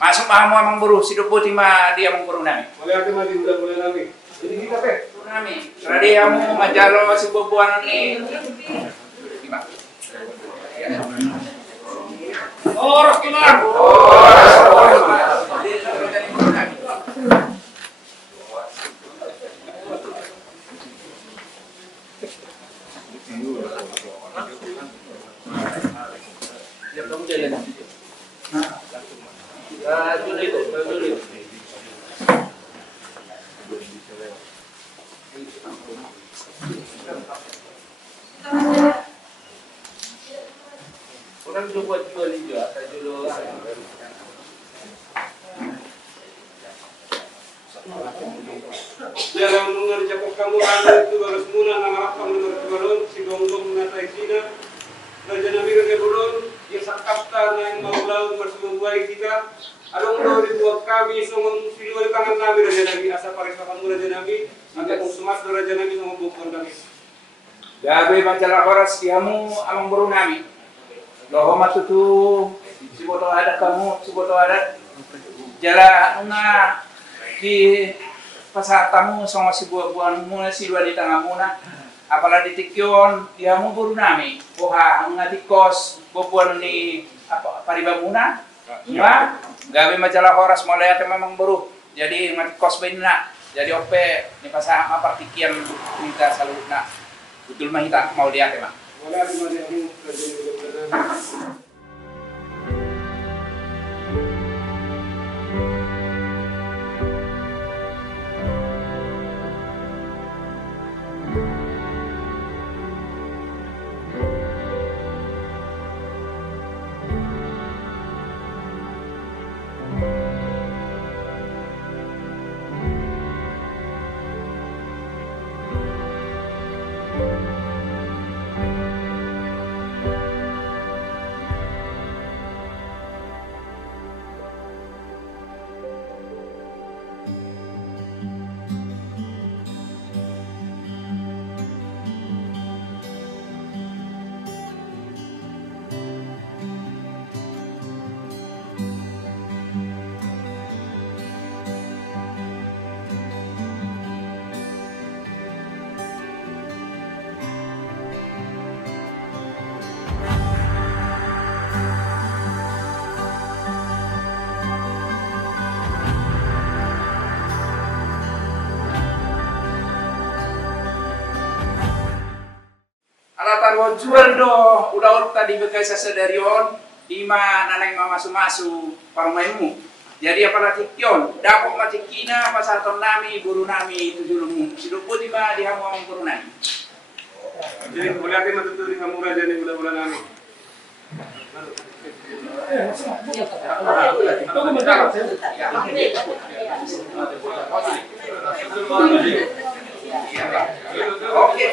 Masuk mahamu amang buruh sido putih ma dia amang buruh nami. Boleh ate mah diulang boleh nami. Jadi kita pe. Nami. Radi amu majalo si bubuan ni. Gimana? Orang tulang. Orang dulu buat jual juga, tak jual. Dalam mengerjakan kamu anda itu baru semula nangarapkan menurut balon si gonggong mengatai Cina. Raja Nabi Raja Bulun yang sakapta na yang mau laut bersebuah kita. Adong do di dua kami songong siluar di tangan Nabi Raja Nabi asa parisa kamu Raja Nabi. Ada kong semas do Raja Nabi songong bukan kami. Gabe majalah horas kiamu amang buruh nami. Loho matutu si boto adat kamu, si boto adat jala na di pasatamu sama si buah-buahan muna si dua di tengah muna apalah di tikyon diamu buruh nami boha ngatikos buah-buahan ni apa pariba muna ya gawe majalah horas mulai ate memang buruh jadi ngatikos benna jadi ope ni pasang apa tikian minta salutna betul mah kita mau lihat emang. Alatan jual do udah tadi bekas sesadarion ima naneng mama masu parmaimu. Jadi apa tikyon dapat matikina pasaton nami buru nami itu dulu sidup di ma di hamu buru nami. Jadi boleh ate matutu di kamu Raja ni bulan-bulan nami. Oke.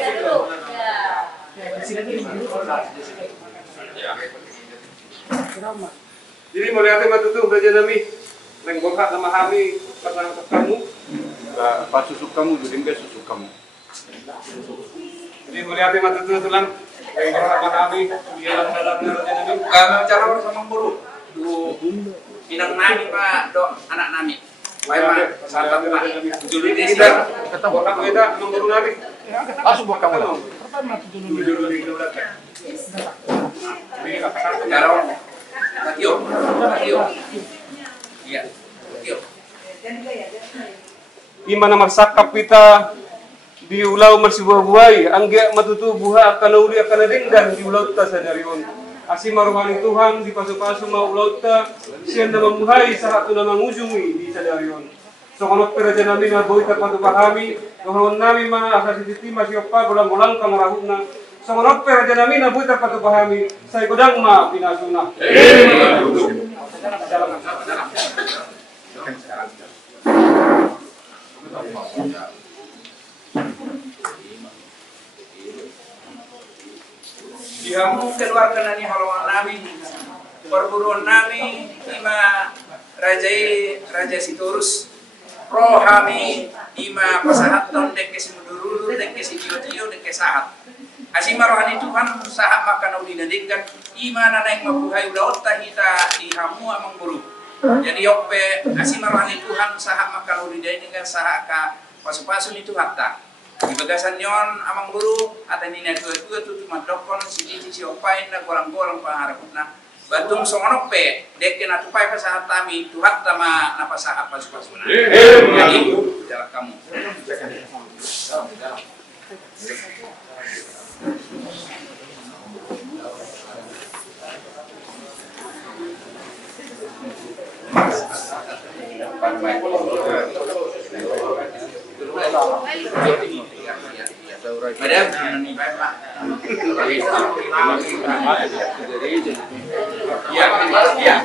Jadi mulai ate matutu Raja Nabi neng bongkak sama kami pasang kamu. Pas susuk kamu jadi enggak susuk kamu. Jadi mulai ate matutu tulang neng bongkak sama kami dia dalam Raja Nabi. Kami cara sama buruh. Pinang nami pak do anak nami. Baik pak, sangat pak. Juli di sini. Kata bongkak kita nomor Nabi. Langsung buat kamu lah. Jarong, Matio, iya, Matio. Imana marsakap kita di ulau marsibuah-buai, angge matutu buha akan uli akan denggan di ulau ta sadarion. Asi maruhani Tuhan di pasu-pasu mau ulau ta sian nama muhai sahatu nama ngujungi di sadarion. Sokonot Raja Nabi na boy tapatu pahami, dohon nami ma asa siti masih opa bolang-bolang kamarahuna. Sokonot Raja Nabi na boy tapatu pahami, saya godang ma pinasuna. Dihamu keluarga nani halawan nami, perburuan nami, ima raja Sitorus. Rohami ima pasahat ton dek kesimudurulu dek kesimudiro dek kesahat. Asima rohani Tuhan sahat makan uli nadingkan ima nanaing mabuhay udah tahita dihamu amang buru. Jadi yope asih marwani Tuhan saha makaluri dengan saha ka pasu-pasu itu hatta. Di bagasan nyon amang guru ada nina tua-tua tu cuma dokon si opain na gorang-gorang pangarapna. Batung songonok pe deke na tupai pasaha tami tu hatta ma na pasaha pasu-pasu na. Jadi jalan kamu. Madam, iya.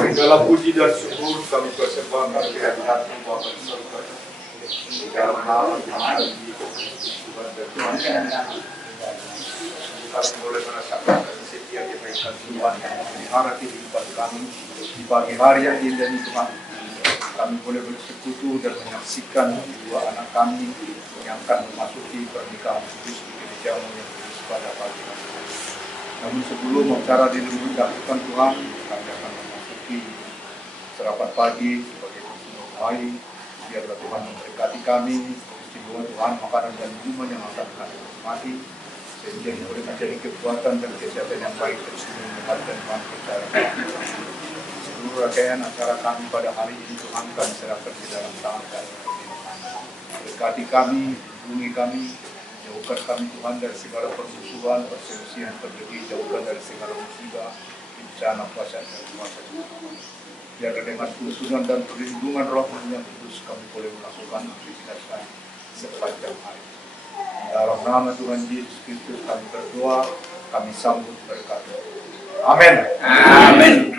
Segala puji dan syukur kami persembahkan ke hadirat Bapa di surga. Dalam hal Tuhan Tuhan kami boleh merasakan kasih setia kebaikan Tuhan yang memelihara kehidupan kami di pagi hari yang indah ini Tuhan. Kami boleh bersekutu dan menyaksikan dua anak kami yang akan memasuki pernikahan kudus di gerejamu yang kudus pada pagi hari. Namun sebelum acara dilakukan Tuhan, kami akan memasuki sarapan pagi sebagai bentuk baik. Biarlah Tuhan memberkati kami, istimewa Tuhan makanan dan minuman yang akan kami nikmati, sehingga boleh menjadi kekuatan dan kesehatan yang baik dan seluruh umat dan bangsa secara seluruh rangkaian acara kami pada hari ini Tuhan kami serahkan di dalam tangan kami. Berkati kami, lindungi kami, jauhkan kami Tuhan dari segala permusuhan, perselisihan, terjadi, jauhkan dari segala musibah, bencana, puasa dan kuasa. Biar dengan kesusunan dan perlindungan Roh yang kudus kami boleh melakukan aktivitas kami sepanjang hari. Dalam nama Tuhan Yesus Kristus kami berdoa, kami sambut berkat. Amin. Amin.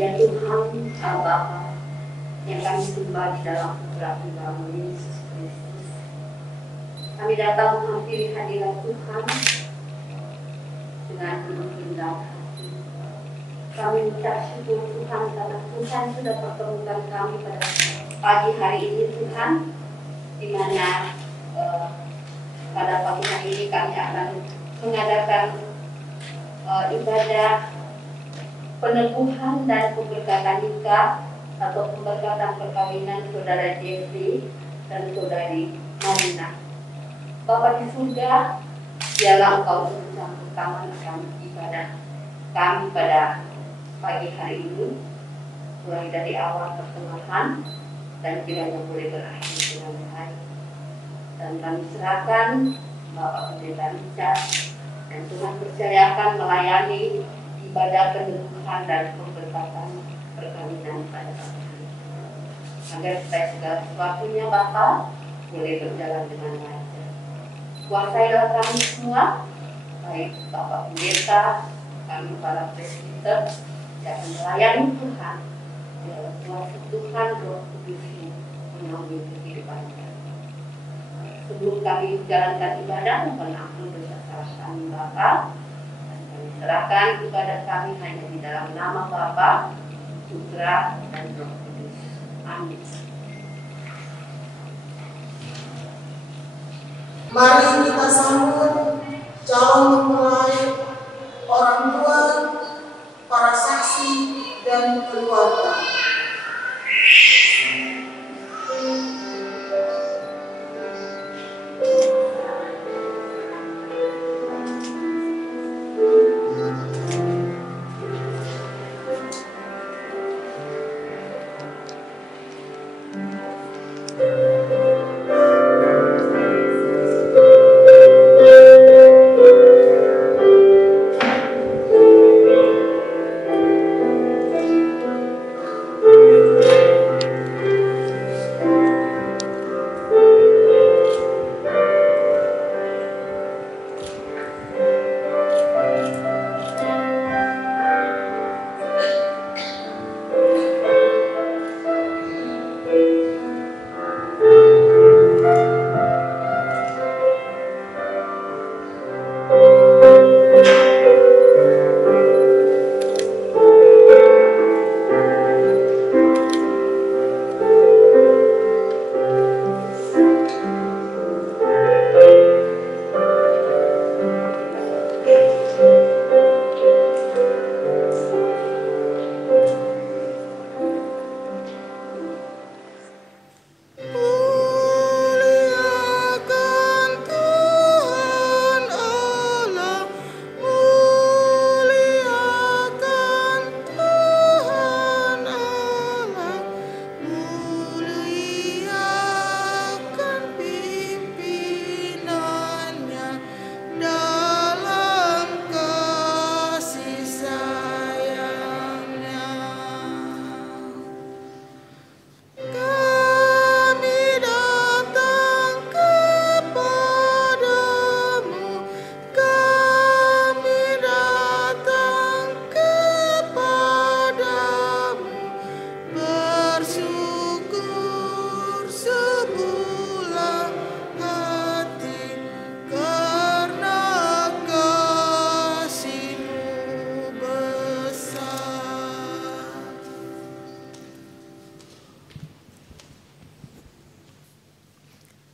Ya Tuhan, Bapa yang kami sembah di dalam putra Tuhan Yesus Kristus, kami datang menghampiri hadirat Tuhan dengan penuh rendah hati. Kami mengucap syukur Tuhan karena Tuhan sudah pertemukan kami pada pagi hari ini Tuhan, di mana pada pagi hari ini kami akan mengadakan ibadah peneguhan dan pemberkatan nikah atau pemberkatan perkawinan saudara Jeffrey dan saudari Marina. Bapa di surga, biarlah Engkau bercampur tangan kami ibadah kami pada pagi hari ini, mulai dari awal pertengahan dan kiranya boleh berakhir dengan baik. Dan kami serahkan Bapak Pendeta Richard dan Tuhan percayakan melayani ibadah peneguhan dan pemberkatan perkawinan pada pagi hari ini, agar supaya segala sesuatunya Bapak boleh berjalan dengan lancar. Kuasailah kami semua, baik Bapak Pendeta, kami para presbiter yang melayani Tuhan, dalam kuasa Tuhan Roh Kudus menaungi kehidupan kami. Sebelum kami menjalankan ibadah, mohon ampun dosa salah kami Bapa, dan kami serahkan ibadah kami hanya di dalam nama Bapa, Putra, dan Roh Kudus. Amin. Mari kita sambut calon mempelai, orang tua, para saksi, dan keluarga.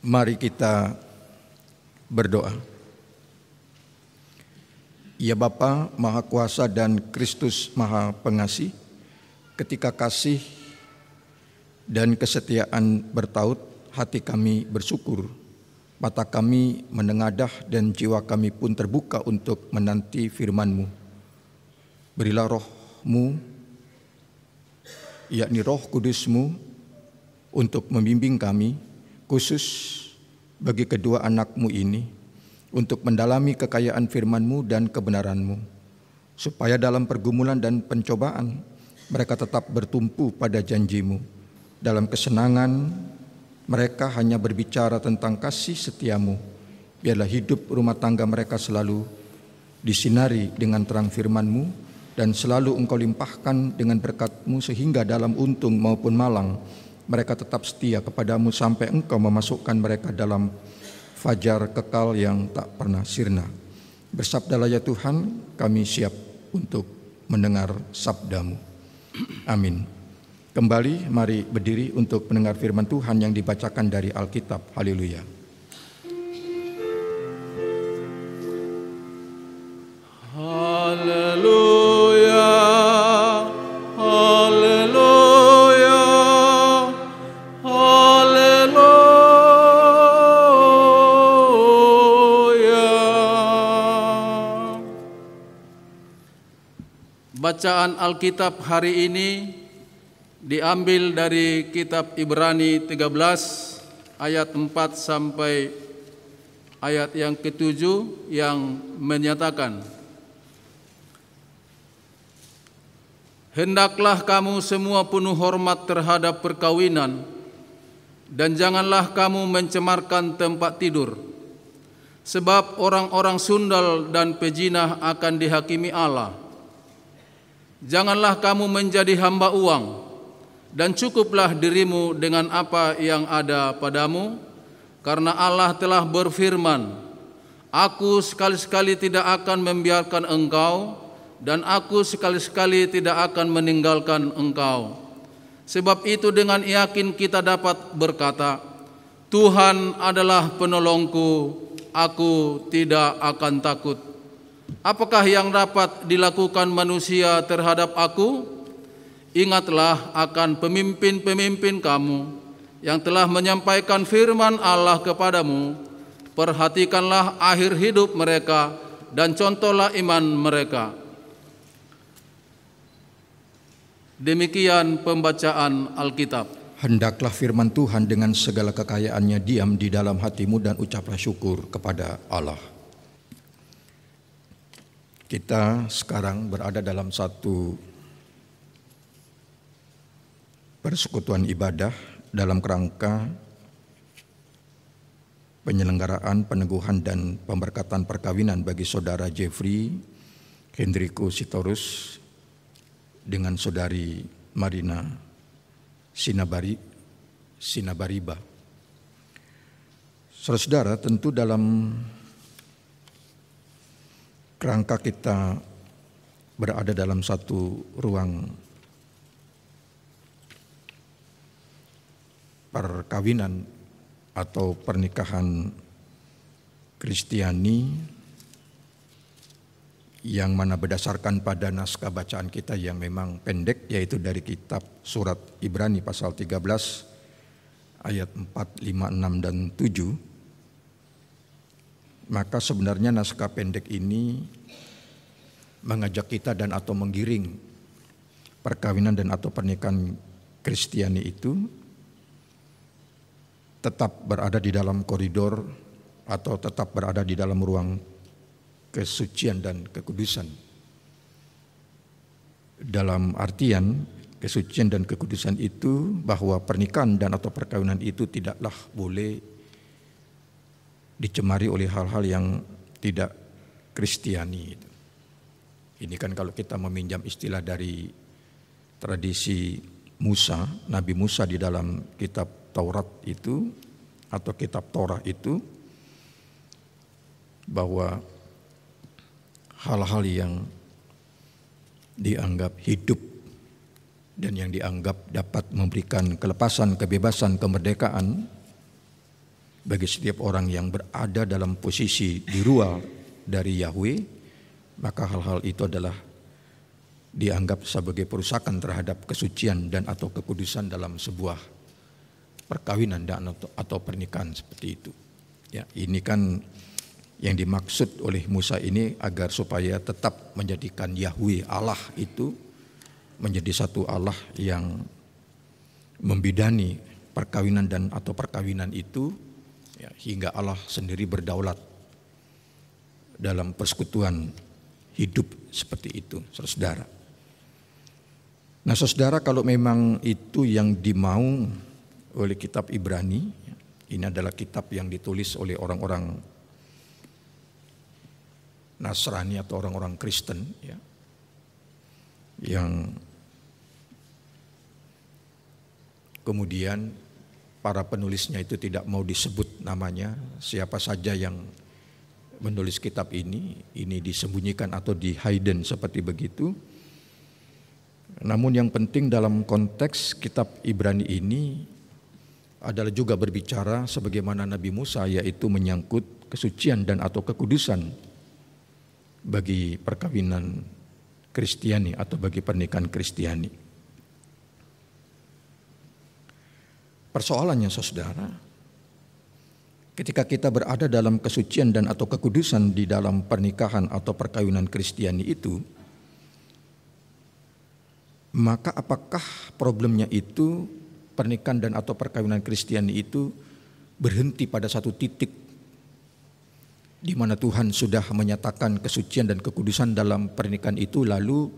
Mari kita berdoa. Ya Bapa Maha Kuasa dan Kristus Maha Pengasih, ketika kasih dan kesetiaan bertaut, hati kami bersyukur, mata kami menengadah dan jiwa kami pun terbuka untuk menanti firman-Mu. Berilah roh-Mu, yakni Roh Kudus-Mu, untuk membimbing kami, khusus bagi kedua anak-Mu ini, untuk mendalami kekayaan firman-Mu dan kebenaran-Mu, supaya dalam pergumulan dan pencobaan mereka tetap bertumpu pada janji-Mu. Dalam kesenangan mereka hanya berbicara tentang kasih setia-Mu. Biarlah hidup rumah tangga mereka selalu disinari dengan terang firman-Mu, dan selalu Engkau limpahkan dengan berkat-Mu sehingga dalam untung maupun malang mereka tetap setia kepadamu sampai Engkau memasukkan mereka dalam fajar kekal yang tak pernah sirna. Bersabdalah ya Tuhan, kami siap untuk mendengar sabda-Mu. Amin. Kembali mari berdiri untuk mendengar firman Tuhan yang dibacakan dari Alkitab. Haleluya. Haleluya, haleluya, haleluya. Bacaan Alkitab hari ini diambil dari kitab Ibrani 13 ayat 4 sampai ayat yang ke-7 yang menyatakan, hendaklah kamu semua penuh hormat terhadap perkawinan, dan janganlah kamu mencemarkan tempat tidur, sebab orang-orang sundal dan pejinah akan dihakimi Allah. Janganlah kamu menjadi hamba uang, dan cukuplah dirimu dengan apa yang ada padamu, karena Allah telah berfirman, Aku sekali-sekali tidak akan membiarkan engkau, dan Aku sekali-sekali tidak akan meninggalkan engkau. Sebab itu dengan yakin kita dapat berkata, Tuhan adalah penolongku, aku tidak akan takut. Apakah yang dapat dilakukan manusia terhadap aku? Ingatlah akan pemimpin-pemimpin kamu yang telah menyampaikan firman Allah kepadamu. Perhatikanlah akhir hidup mereka dan contohlah iman mereka. Demikian pembacaan Alkitab. Hendaklah firman Tuhan dengan segala kekayaannya diam di dalam hatimu dan ucaplah syukur kepada Allah. Kita sekarang berada dalam satu persekutuan ibadah dalam kerangka penyelenggaraan, peneguhan dan pemberkatan perkawinan bagi saudara Jeffrey Hendrico Sitorus dengan saudari Marina Sinabariba. Saudara-saudara, tentu dalam kerangka kita berada dalam satu ruang perkawinan atau pernikahan Kristiani yang mana berdasarkan pada naskah bacaan kita yang memang pendek, yaitu dari kitab surat Ibrani pasal 13 ayat 4, 5, 6, dan 7. Maka sebenarnya naskah pendek ini mengajak kita dan atau menggiring perkawinan dan atau pernikahan Kristiani itu tetap berada di dalam koridor atau tetap berada di dalam ruang kesucian dan kekudusan. Dalam artian kesucian dan kekudusan itu bahwa pernikahan dan atau perkawinan itu tidaklah boleh dicemari oleh hal-hal yang tidak Kristiani. Ini kan kalau kita meminjam istilah dari tradisi Musa, Nabi Musa di dalam kitab Taurat itu atau kitab Torah itu, bahwa hal-hal yang dianggap hidup dan yang dianggap dapat memberikan kelepasan, kebebasan, kemerdekaan bagi setiap orang yang berada dalam posisi di luar dari Yahweh, maka hal-hal itu adalah dianggap sebagai perusakan terhadap kesucian dan atau kekudusan dalam sebuah perkawinan dan atau pernikahan seperti itu. Ya, ini kan yang dimaksud oleh Musa ini agar supaya tetap menjadikan Yahweh Allah itu menjadi satu Allah yang membidani perkawinan dan atau perkawinan itu, ya, hingga Allah sendiri berdaulat dalam persekutuan hidup seperti itu, saudara. Nah, saudara, kalau memang itu yang dimau oleh kitab Ibrani, ini adalah kitab yang ditulis oleh orang-orang Nasrani atau orang-orang Kristen, ya. yang kemudian para penulisnya itu tidak mau disebut namanya, siapa saja yang menulis kitab ini disembunyikan atau di hidden seperti begitu. Namun yang penting dalam konteks kitab Ibrani ini adalah juga berbicara sebagaimana Nabi Musa, yaitu menyangkut kesucian dan atau kekudusan bagi perkawinan Kristiani atau bagi pernikahan Kristiani. Persoalannya saudara, ketika kita berada dalam kesucian dan atau kekudusan di dalam pernikahan atau perkawinan Kristiani itu, maka apakah problemnya itu pernikahan dan atau perkawinan Kristiani itu berhenti pada satu titik di mana Tuhan sudah menyatakan kesucian dan kekudusan dalam pernikahan itu, lalu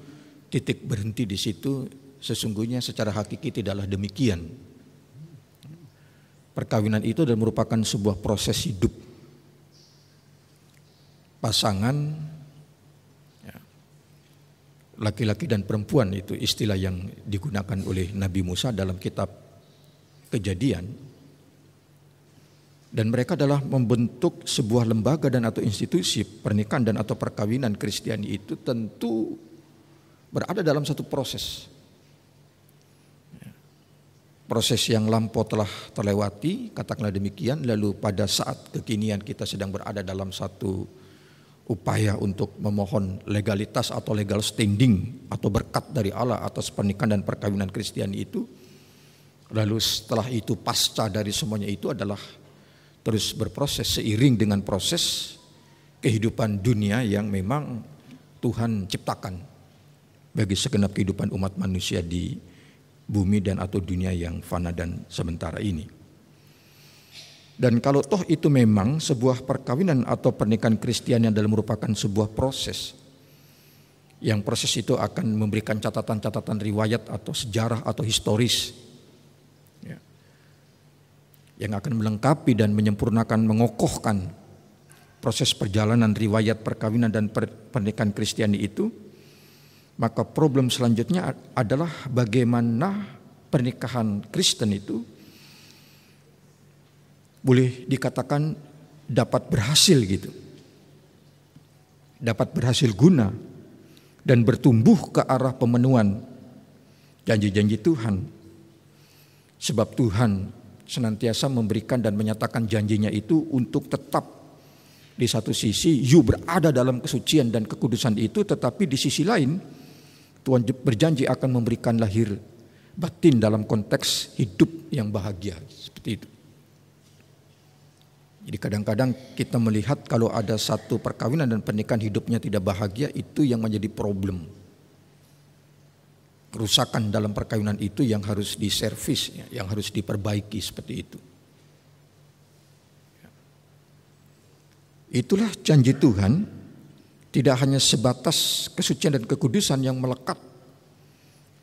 titik berhenti di situ? Sesungguhnya secara hakiki tidaklah demikian. Perkawinan itu adalah merupakan sebuah proses hidup pasangan, laki-laki dan perempuan, itu istilah yang digunakan oleh Nabi Musa dalam kitab Kejadian. Dan mereka adalah membentuk sebuah lembaga dan atau institusi pernikahan dan atau perkawinan Kristiani itu tentu berada dalam satu proses. Proses yang lampau telah terlewati, katakanlah demikian, lalu pada saat kekinian kita sedang berada dalam satu upaya untuk memohon legalitas atau legal standing atau berkat dari Allah atas pernikahan dan perkawinan Kristiani itu. Lalu setelah itu, pasca dari semuanya itu adalah terus berproses seiring dengan proses kehidupan dunia yang memang Tuhan ciptakan bagi segenap kehidupan umat manusia di bumi dan atau dunia yang fana dan sementara ini. Dan kalau toh itu memang sebuah perkawinan atau pernikahan Kristiani adalah merupakan sebuah proses, yang proses itu akan memberikan catatan-catatan riwayat atau sejarah atau historis, yang akan melengkapi dan menyempurnakan, mengokohkan proses perjalanan riwayat perkawinan dan pernikahan Kristiani itu, maka problem selanjutnya adalah bagaimana pernikahan Kristen itu boleh dikatakan dapat berhasil gitu, dapat berhasil guna dan bertumbuh ke arah pemenuhan janji-janji Tuhan. Sebab Tuhan senantiasa memberikan dan menyatakan janjinya itu untuk tetap di satu sisi you berada dalam kesucian dan kekudusan itu, tetapi di sisi lain Tuhan berjanji akan memberikan lahir batin dalam konteks hidup yang bahagia, seperti itu. Jadi kadang-kadang kita melihat kalau ada satu perkawinan dan pernikahan hidupnya tidak bahagia, itu yang menjadi problem. Kerusakan dalam perkawinan itu yang harus diservis, yang harus diperbaiki, seperti itu. Itulah janji Tuhan, tidak hanya sebatas kesucian dan kekudusan yang melekat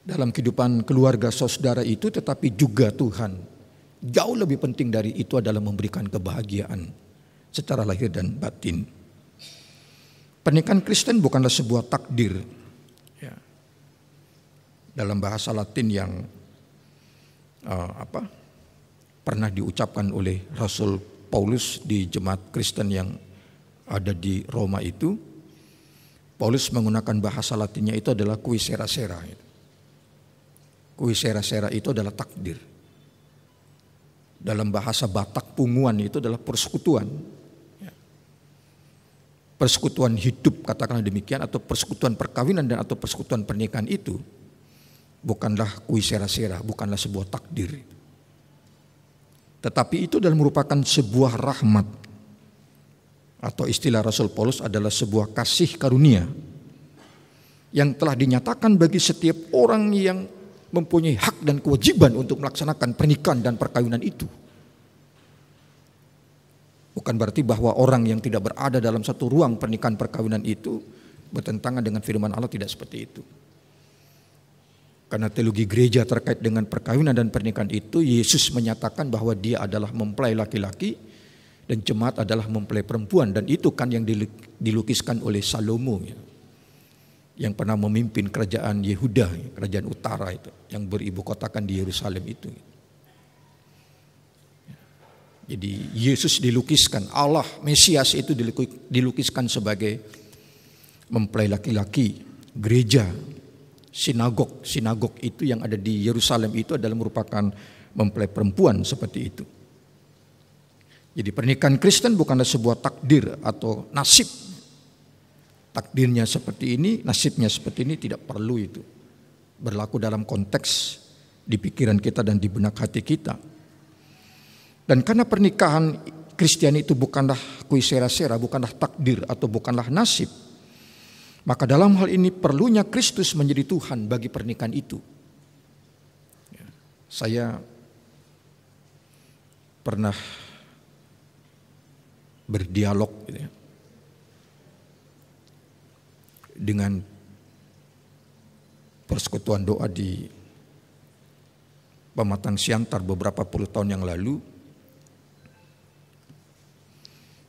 dalam kehidupan keluarga saudara itu, tetapi juga Tuhan jauh lebih penting dari itu adalah memberikan kebahagiaan secara lahir dan batin. Pernikahan Kristen bukanlah sebuah takdir. Dalam bahasa Latin yang pernah diucapkan oleh Rasul Paulus di jemaat Kristen yang ada di Roma itu, Paulus menggunakan bahasa Latinnya itu adalah cui sera sera. Cui sera sera itu adalah takdir. Dalam bahasa Batak punguan itu adalah persekutuan. Persekutuan hidup, katakanlah demikian, atau persekutuan perkawinan dan atau persekutuan pernikahan itu bukanlah cui sera sera, bukanlah sebuah takdir. Tetapi itu adalah merupakan sebuah rahmat, atau istilah Rasul Paulus adalah sebuah kasih karunia yang telah dinyatakan bagi setiap orang yang mempunyai hak dan kewajiban untuk melaksanakan pernikahan dan perkawinan itu. Bukan berarti bahwa orang yang tidak berada dalam satu ruang pernikahan perkawinan itu bertentangan dengan firman Allah, tidak seperti itu. Karena teologi gereja terkait dengan perkawinan dan pernikahan itu, Yesus menyatakan bahwa dia adalah mempelai laki-laki dan jemaat adalah mempelai perempuan, dan itu kan yang dilukiskan oleh Salomo. yang pernah memimpin kerajaan Yehuda, kerajaan utara itu, yang beribu kotakan di Yerusalem itu. Jadi Yesus dilukiskan, Allah Mesias itu dilukiskan sebagai mempelai laki-laki. Gereja, sinagog itu yang ada di Yerusalem itu adalah merupakan mempelai perempuan seperti itu. Jadi pernikahan Kristen bukanlah sebuah takdir atau nasib. Takdirnya seperti ini, nasibnya seperti ini, tidak perlu itu berlaku dalam konteks di pikiran kita dan di benak hati kita. Dan karena pernikahan Kristiani itu bukanlah kuisera-sera, bukanlah takdir atau bukanlah nasib, maka dalam hal ini perlunya Kristus menjadi Tuhan bagi pernikahan itu. Saya pernah berdialog gitu ya, dengan persekutuan doa di Pematang Siantar beberapa puluh tahun yang lalu.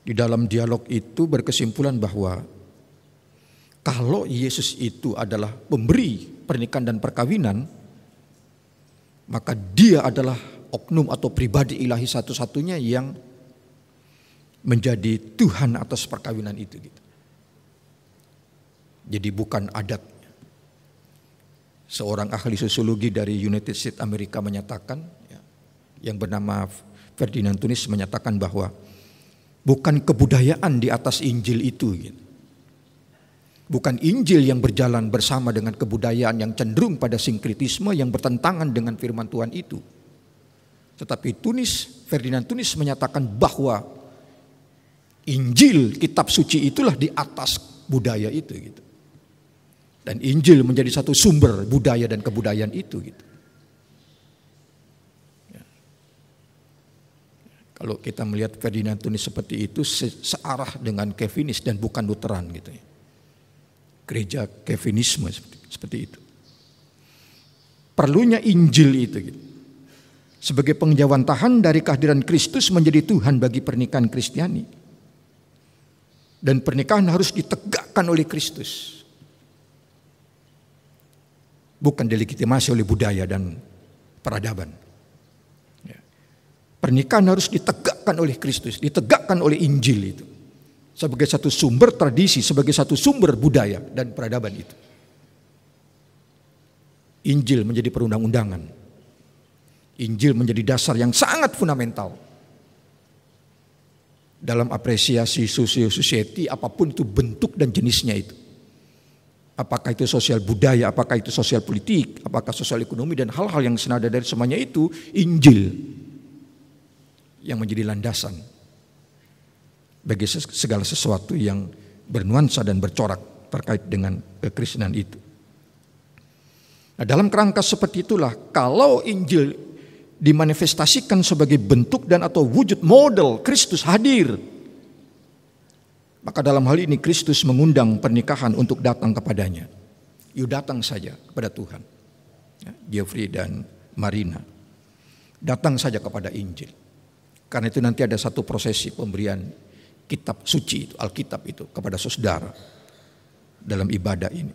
Di dalam dialog itu berkesimpulan bahwa kalau Yesus itu adalah pemberi pernikahan dan perkawinan, maka dia adalah oknum atau pribadi ilahi satu-satunya yang menjadi Tuhan atas perkawinan itu. Jadi bukan adat. Seorang ahli sosiologi dari United States Amerika menyatakan, yang bernama Ferdinand Tunis menyatakan bahwa bukan kebudayaan di atas Injil itu. Bukan Injil yang berjalan bersama dengan kebudayaan yang cenderung pada sinkritisme yang bertentangan dengan firman Tuhan itu. Tetapi Ferdinand Tunis menyatakan bahwa Injil, kitab suci itulah di atas budaya itu. Dan Injil menjadi satu sumber budaya dan kebudayaan itu. Kalau kita melihat Ferdinand Tunis seperti itu, searah dengan Calvinis dan bukan Lutheran gitu ya. Gereja Calvinisme seperti itu. Perlunya Injil itu gitu, sebagai pengejawantahan dari kehadiran Kristus menjadi Tuhan bagi pernikahan Kristiani. Dan pernikahan harus ditegakkan oleh Kristus, bukan delegitimasi oleh budaya dan peradaban. Pernikahan harus ditegakkan oleh Kristus, ditegakkan oleh Injil itu. Sebagai satu sumber tradisi, sebagai satu sumber budaya dan peradaban itu. Injil menjadi perundang-undangan. Injil menjadi dasar yang sangat fundamental dalam apresiasi society apapun itu bentuk dan jenisnya itu. Apakah itu sosial budaya, apakah itu sosial politik, apakah sosial ekonomi dan hal-hal yang senada dari semuanya itu, Injil yang menjadi landasan bagi segala sesuatu yang bernuansa dan bercorak terkait dengan kekristenan itu. Nah, dalam kerangka seperti itulah, kalau Injil dimanifestasikan sebagai bentuk dan atau wujud model Kristus hadir, maka dalam hal ini Kristus mengundang pernikahan untuk datang kepadanya. Yuk datang saja kepada Tuhan. Jeffrey dan Marina, datang saja kepada Injil. Karena itu nanti ada satu prosesi pemberian kitab suci itu, Alkitab itu kepada saudara dalam ibadah ini.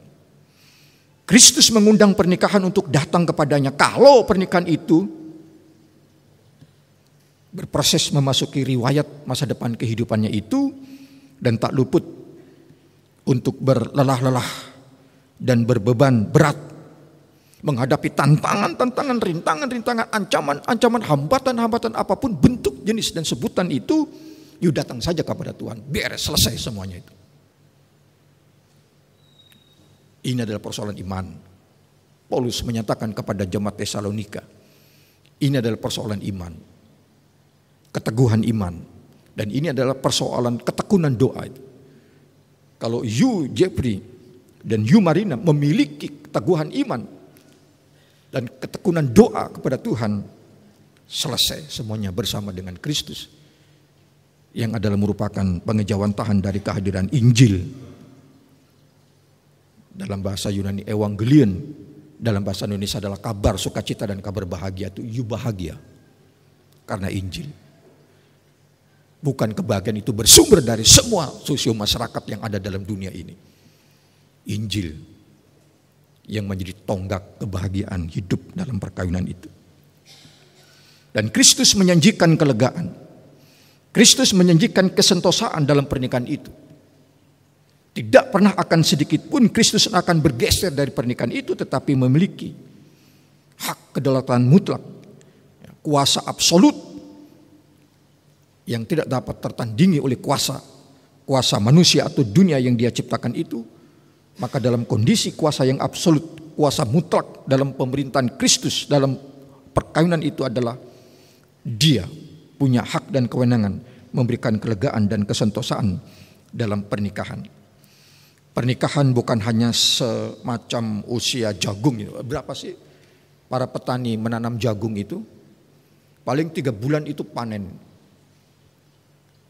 Kristus mengundang pernikahan untuk datang kepadanya. Kalau pernikahan itu berproses memasuki riwayat masa depan kehidupannya itu dan tak luput untuk berlelah-lelah dan berbeban berat menghadapi tantangan-tantangan, rintangan-rintangan, ancaman-ancaman, hambatan-hambatan apapun bentuk, jenis dan sebutan itu, yuk datang saja kepada Tuhan, beres, selesai semuanya itu. Ini adalah persoalan iman. Paulus menyatakan kepada jemaat Tesalonika, ini adalah persoalan iman, keteguhan iman, dan ini adalah persoalan ketekunan doa itu. Kalau you Jeffrey dan you Marina memiliki keteguhan iman dan ketekunan doa kepada Tuhan, selesai semuanya bersama dengan Kristus yang adalah merupakan pengejawantahan dari kehadiran Injil. Dalam bahasa Yunani Evangelion, dalam bahasa Indonesia adalah kabar sukacita dan kabar bahagia. Itu you bahagia karena Injil. Bukan kebahagiaan itu bersumber dari semua sosio masyarakat yang ada dalam dunia ini. Injil yang menjadi tonggak kebahagiaan hidup dalam perkawinan itu. Dan Kristus menjanjikan kelegaan. Kristus menjanjikan kesentosaan dalam pernikahan itu. Tidak pernah akan sedikit pun Kristus akan bergeser dari pernikahan itu, tetapi memiliki hak kedaulatan mutlak, kuasa absolut yang tidak dapat tertandingi oleh kuasa manusia atau dunia yang dia ciptakan itu. Maka dalam kondisi kuasa yang absolut, kuasa mutlak dalam pemerintahan Kristus dalam perkawinan itu adalah dia punya hak dan kewenangan memberikan kelegaan dan kesentosaan dalam pernikahan. Pernikahan bukan hanya semacam usia jagung. Berapa sih para petani menanam jagung itu? Paling 3 bulan itu panen.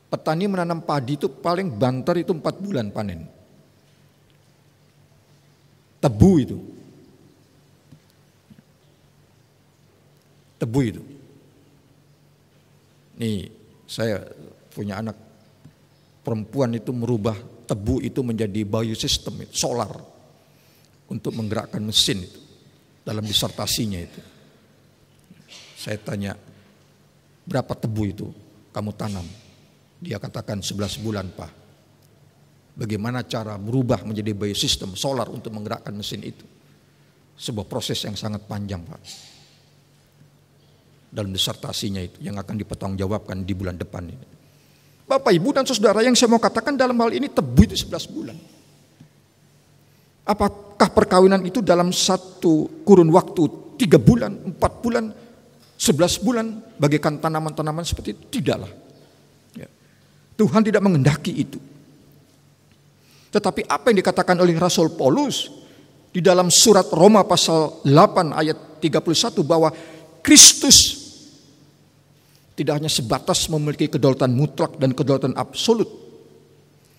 Petani menanam padi itu paling banter itu 4 bulan panen. Tebu itu. Nih, saya punya anak perempuan itu merubah tebu itu menjadi biosistem, solar, untuk menggerakkan mesin itu dalam disertasinya itu. Saya tanya, berapa tebu itu kamu tanam? Dia katakan 11 bulan, Pak. Bagaimana cara merubah menjadi biosistem solar untuk menggerakkan mesin itu? Sebuah proses yang sangat panjang, Pak. Dalam disertasinya itu yang akan dipertanggungjawabkan di bulan depan ini. Bapak, Ibu, dan Saudara, yang saya mau katakan dalam hal ini tebu itu 11 bulan. Apakah perkawinan itu dalam satu kurun waktu 3 bulan, 4 bulan, 11 bulan bagaikan tanaman-tanaman seperti itu? Tidaklah. Ya. Tuhan tidak menghendaki itu. Tetapi apa yang dikatakan oleh Rasul Paulus di dalam surat Roma pasal 8 ayat 31 bahwa Kristus tidak hanya sebatas memiliki kedaulatan mutlak dan kedaulatan absolut,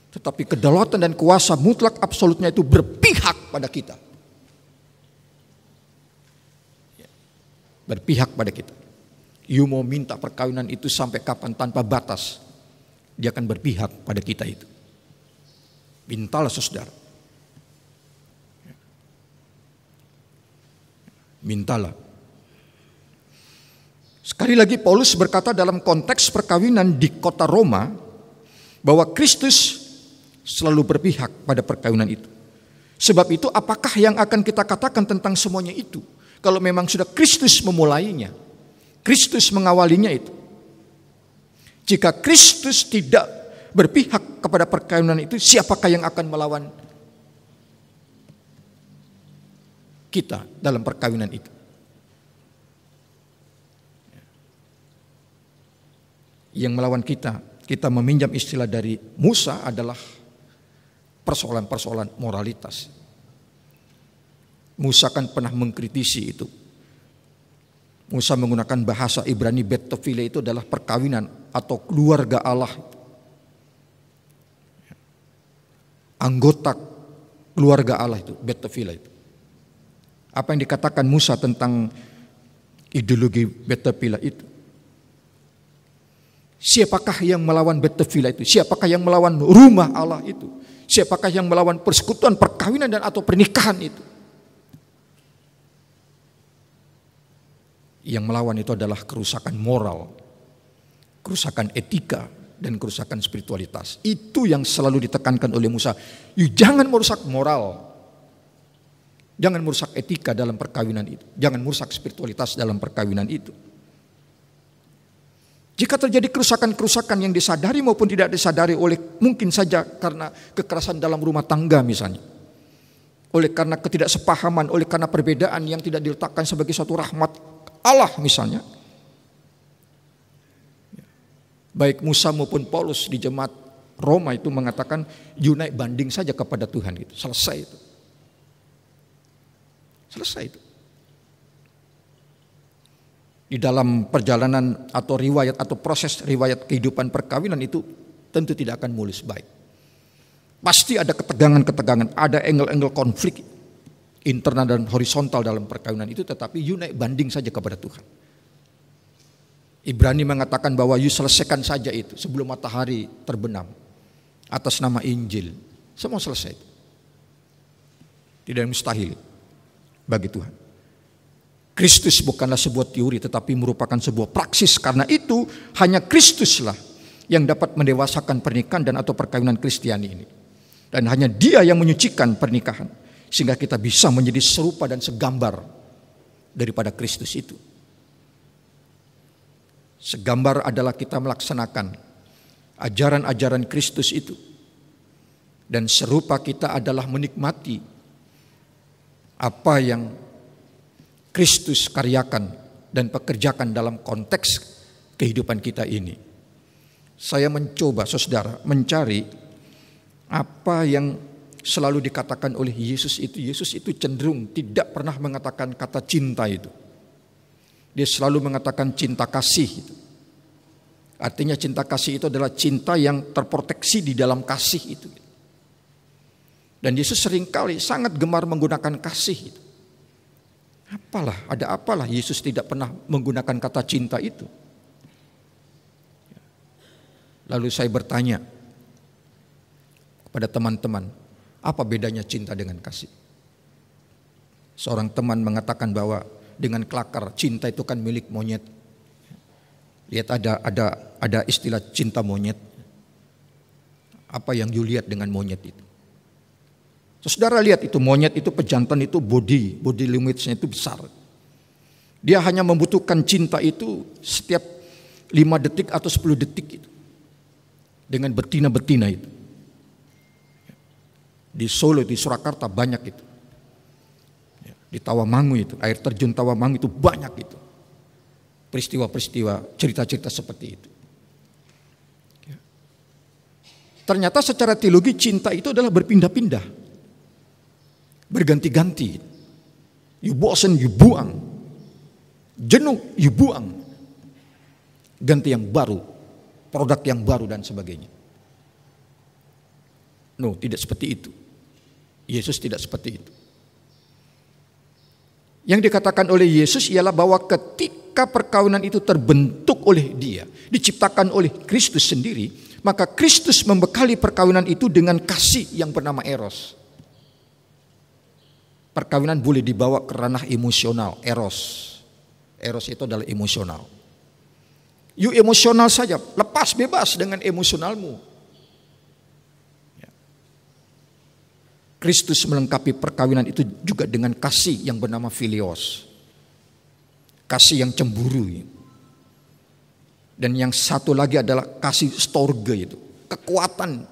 tetapi kedaulatan dan kuasa mutlak absolutnya itu berpihak pada kita. Berpihak pada kita. You mau minta perkawinan itu sampai kapan tanpa batas, dia akan berpihak pada kita itu. Mintalah, saudara. Mintalah. Sekali lagi Paulus berkata dalam konteks perkawinan di kota Roma bahwa Kristus selalu berpihak pada perkawinan itu. Sebab itu apakah yang akan kita katakan tentang semuanya itu? Kalau memang sudah Kristus memulainya, Kristus mengawalinya itu. Jika Kristus tidak berpihak kepada perkawinan itu, siapakah yang akan melawan kita dalam perkawinan itu? Yang melawan kita meminjam istilah dari Musa adalah persoalan-persoalan moralitas. Musa kan pernah mengkritisi itu. Musa menggunakan bahasa Ibrani betofile itu adalah perkawinan atau keluarga Allah. Anggota keluarga Allah itu, betofile itu. Apa yang dikatakan Musa tentang ideologi betofile itu? Siapakah yang melawan betofile itu? Siapakah yang melawan rumah Allah itu? Siapakah yang melawan persekutuan perkawinan dan atau pernikahan itu? Yang melawan itu adalah kerusakan moral, kerusakan etika, dan kerusakan spiritualitas. Itu yang selalu ditekankan oleh Musa. Jangan merusak moral, jangan merusak etika dalam perkawinan itu, jangan merusak spiritualitas dalam perkawinan itu. Jika terjadi kerusakan-kerusakan yang disadari maupun tidak disadari oleh mungkin saja karena kekerasan dalam rumah tangga misalnya, oleh karena ketidaksepahaman, oleh karena perbedaan yang tidak diletakkan sebagai suatu rahmat Allah misalnya, baik Musa maupun Paulus di jemaat Roma itu mengatakan, you naik banding saja kepada Tuhan gitu. Selesai itu. Selesai itu. Di dalam perjalanan atau riwayat atau proses riwayat kehidupan perkawinan itu tentu tidak akan mulus baik. Pasti ada ketegangan-ketegangan, ada angle-angle konflik internal dan horizontal dalam perkawinan itu, tetapi you naik banding saja kepada Tuhan. Ibrani mengatakan bahwa you selesaikan saja itu sebelum matahari terbenam atas nama Injil. Semua selesai. Tidak mustahil. bagi Tuhan. Kristus bukanlah sebuah teori tetapi merupakan sebuah praksis. Karena itu hanya Kristuslah yang dapat mendewasakan pernikahan dan atau perkawinan Kristiani ini. Dan hanya Dia yang menyucikan pernikahan sehingga kita bisa menjadi serupa dan segambar daripada Kristus itu. Segambar adalah kita melaksanakan ajaran-ajaran Kristus itu. Dan serupa kita adalah menikmati apa yang Kristus karyakan dan pekerjakan dalam konteks kehidupan kita ini. Saya mencoba, saudara, mencari apa yang selalu dikatakan oleh Yesus itu. Yesus itu cenderung tidak pernah mengatakan kata cinta itu. Dia selalu mengatakan cinta kasih itu. Artinya cinta kasih itu adalah cinta yang terproteksi di dalam kasih itu. Dan Yesus seringkali sangat gemar menggunakan kasih itu. Ada apalah Yesus tidak pernah menggunakan kata cinta itu. Lalu saya bertanya kepada teman-teman, apa bedanya cinta dengan kasih? Seorang teman mengatakan bahwa dengan kelakar, cinta itu kan milik monyet. Lihat ada istilah cinta monyet. Apa yang you lihat dengan monyet itu? Saudara lihat itu, monyet itu pejantan itu body limitsnya itu besar. Dia hanya membutuhkan cinta itu setiap 5 detik atau 10 detik itu. Dengan betina-betina itu. Di Solo, di Surakarta banyak itu. Di Tawamangu itu, air terjun Tawamangu itu banyak itu. Peristiwa-peristiwa, cerita-cerita seperti itu. Ternyata secara teologi cinta itu adalah berpindah-pindah. Berganti-ganti. You bosen, you buang. Jenuh, you buang. Ganti yang baru, produk yang baru dan sebagainya. No, tidak seperti itu. Yesus tidak seperti itu. Yang dikatakan oleh Yesus ialah bahwa ketika perkawinan itu terbentuk oleh Dia, diciptakan oleh Kristus sendiri, maka Kristus membekali perkawinan itu dengan kasih yang bernama eros. Perkawinan boleh dibawa ke ranah emosional, eros. Eros itu adalah emosional. You emosional saja, lepas bebas dengan emosionalmu. Kristus melengkapi perkawinan itu juga dengan kasih yang bernama philios. Kasih yang cemburu. Dan yang satu lagi adalah kasih storge itu. Kekuatan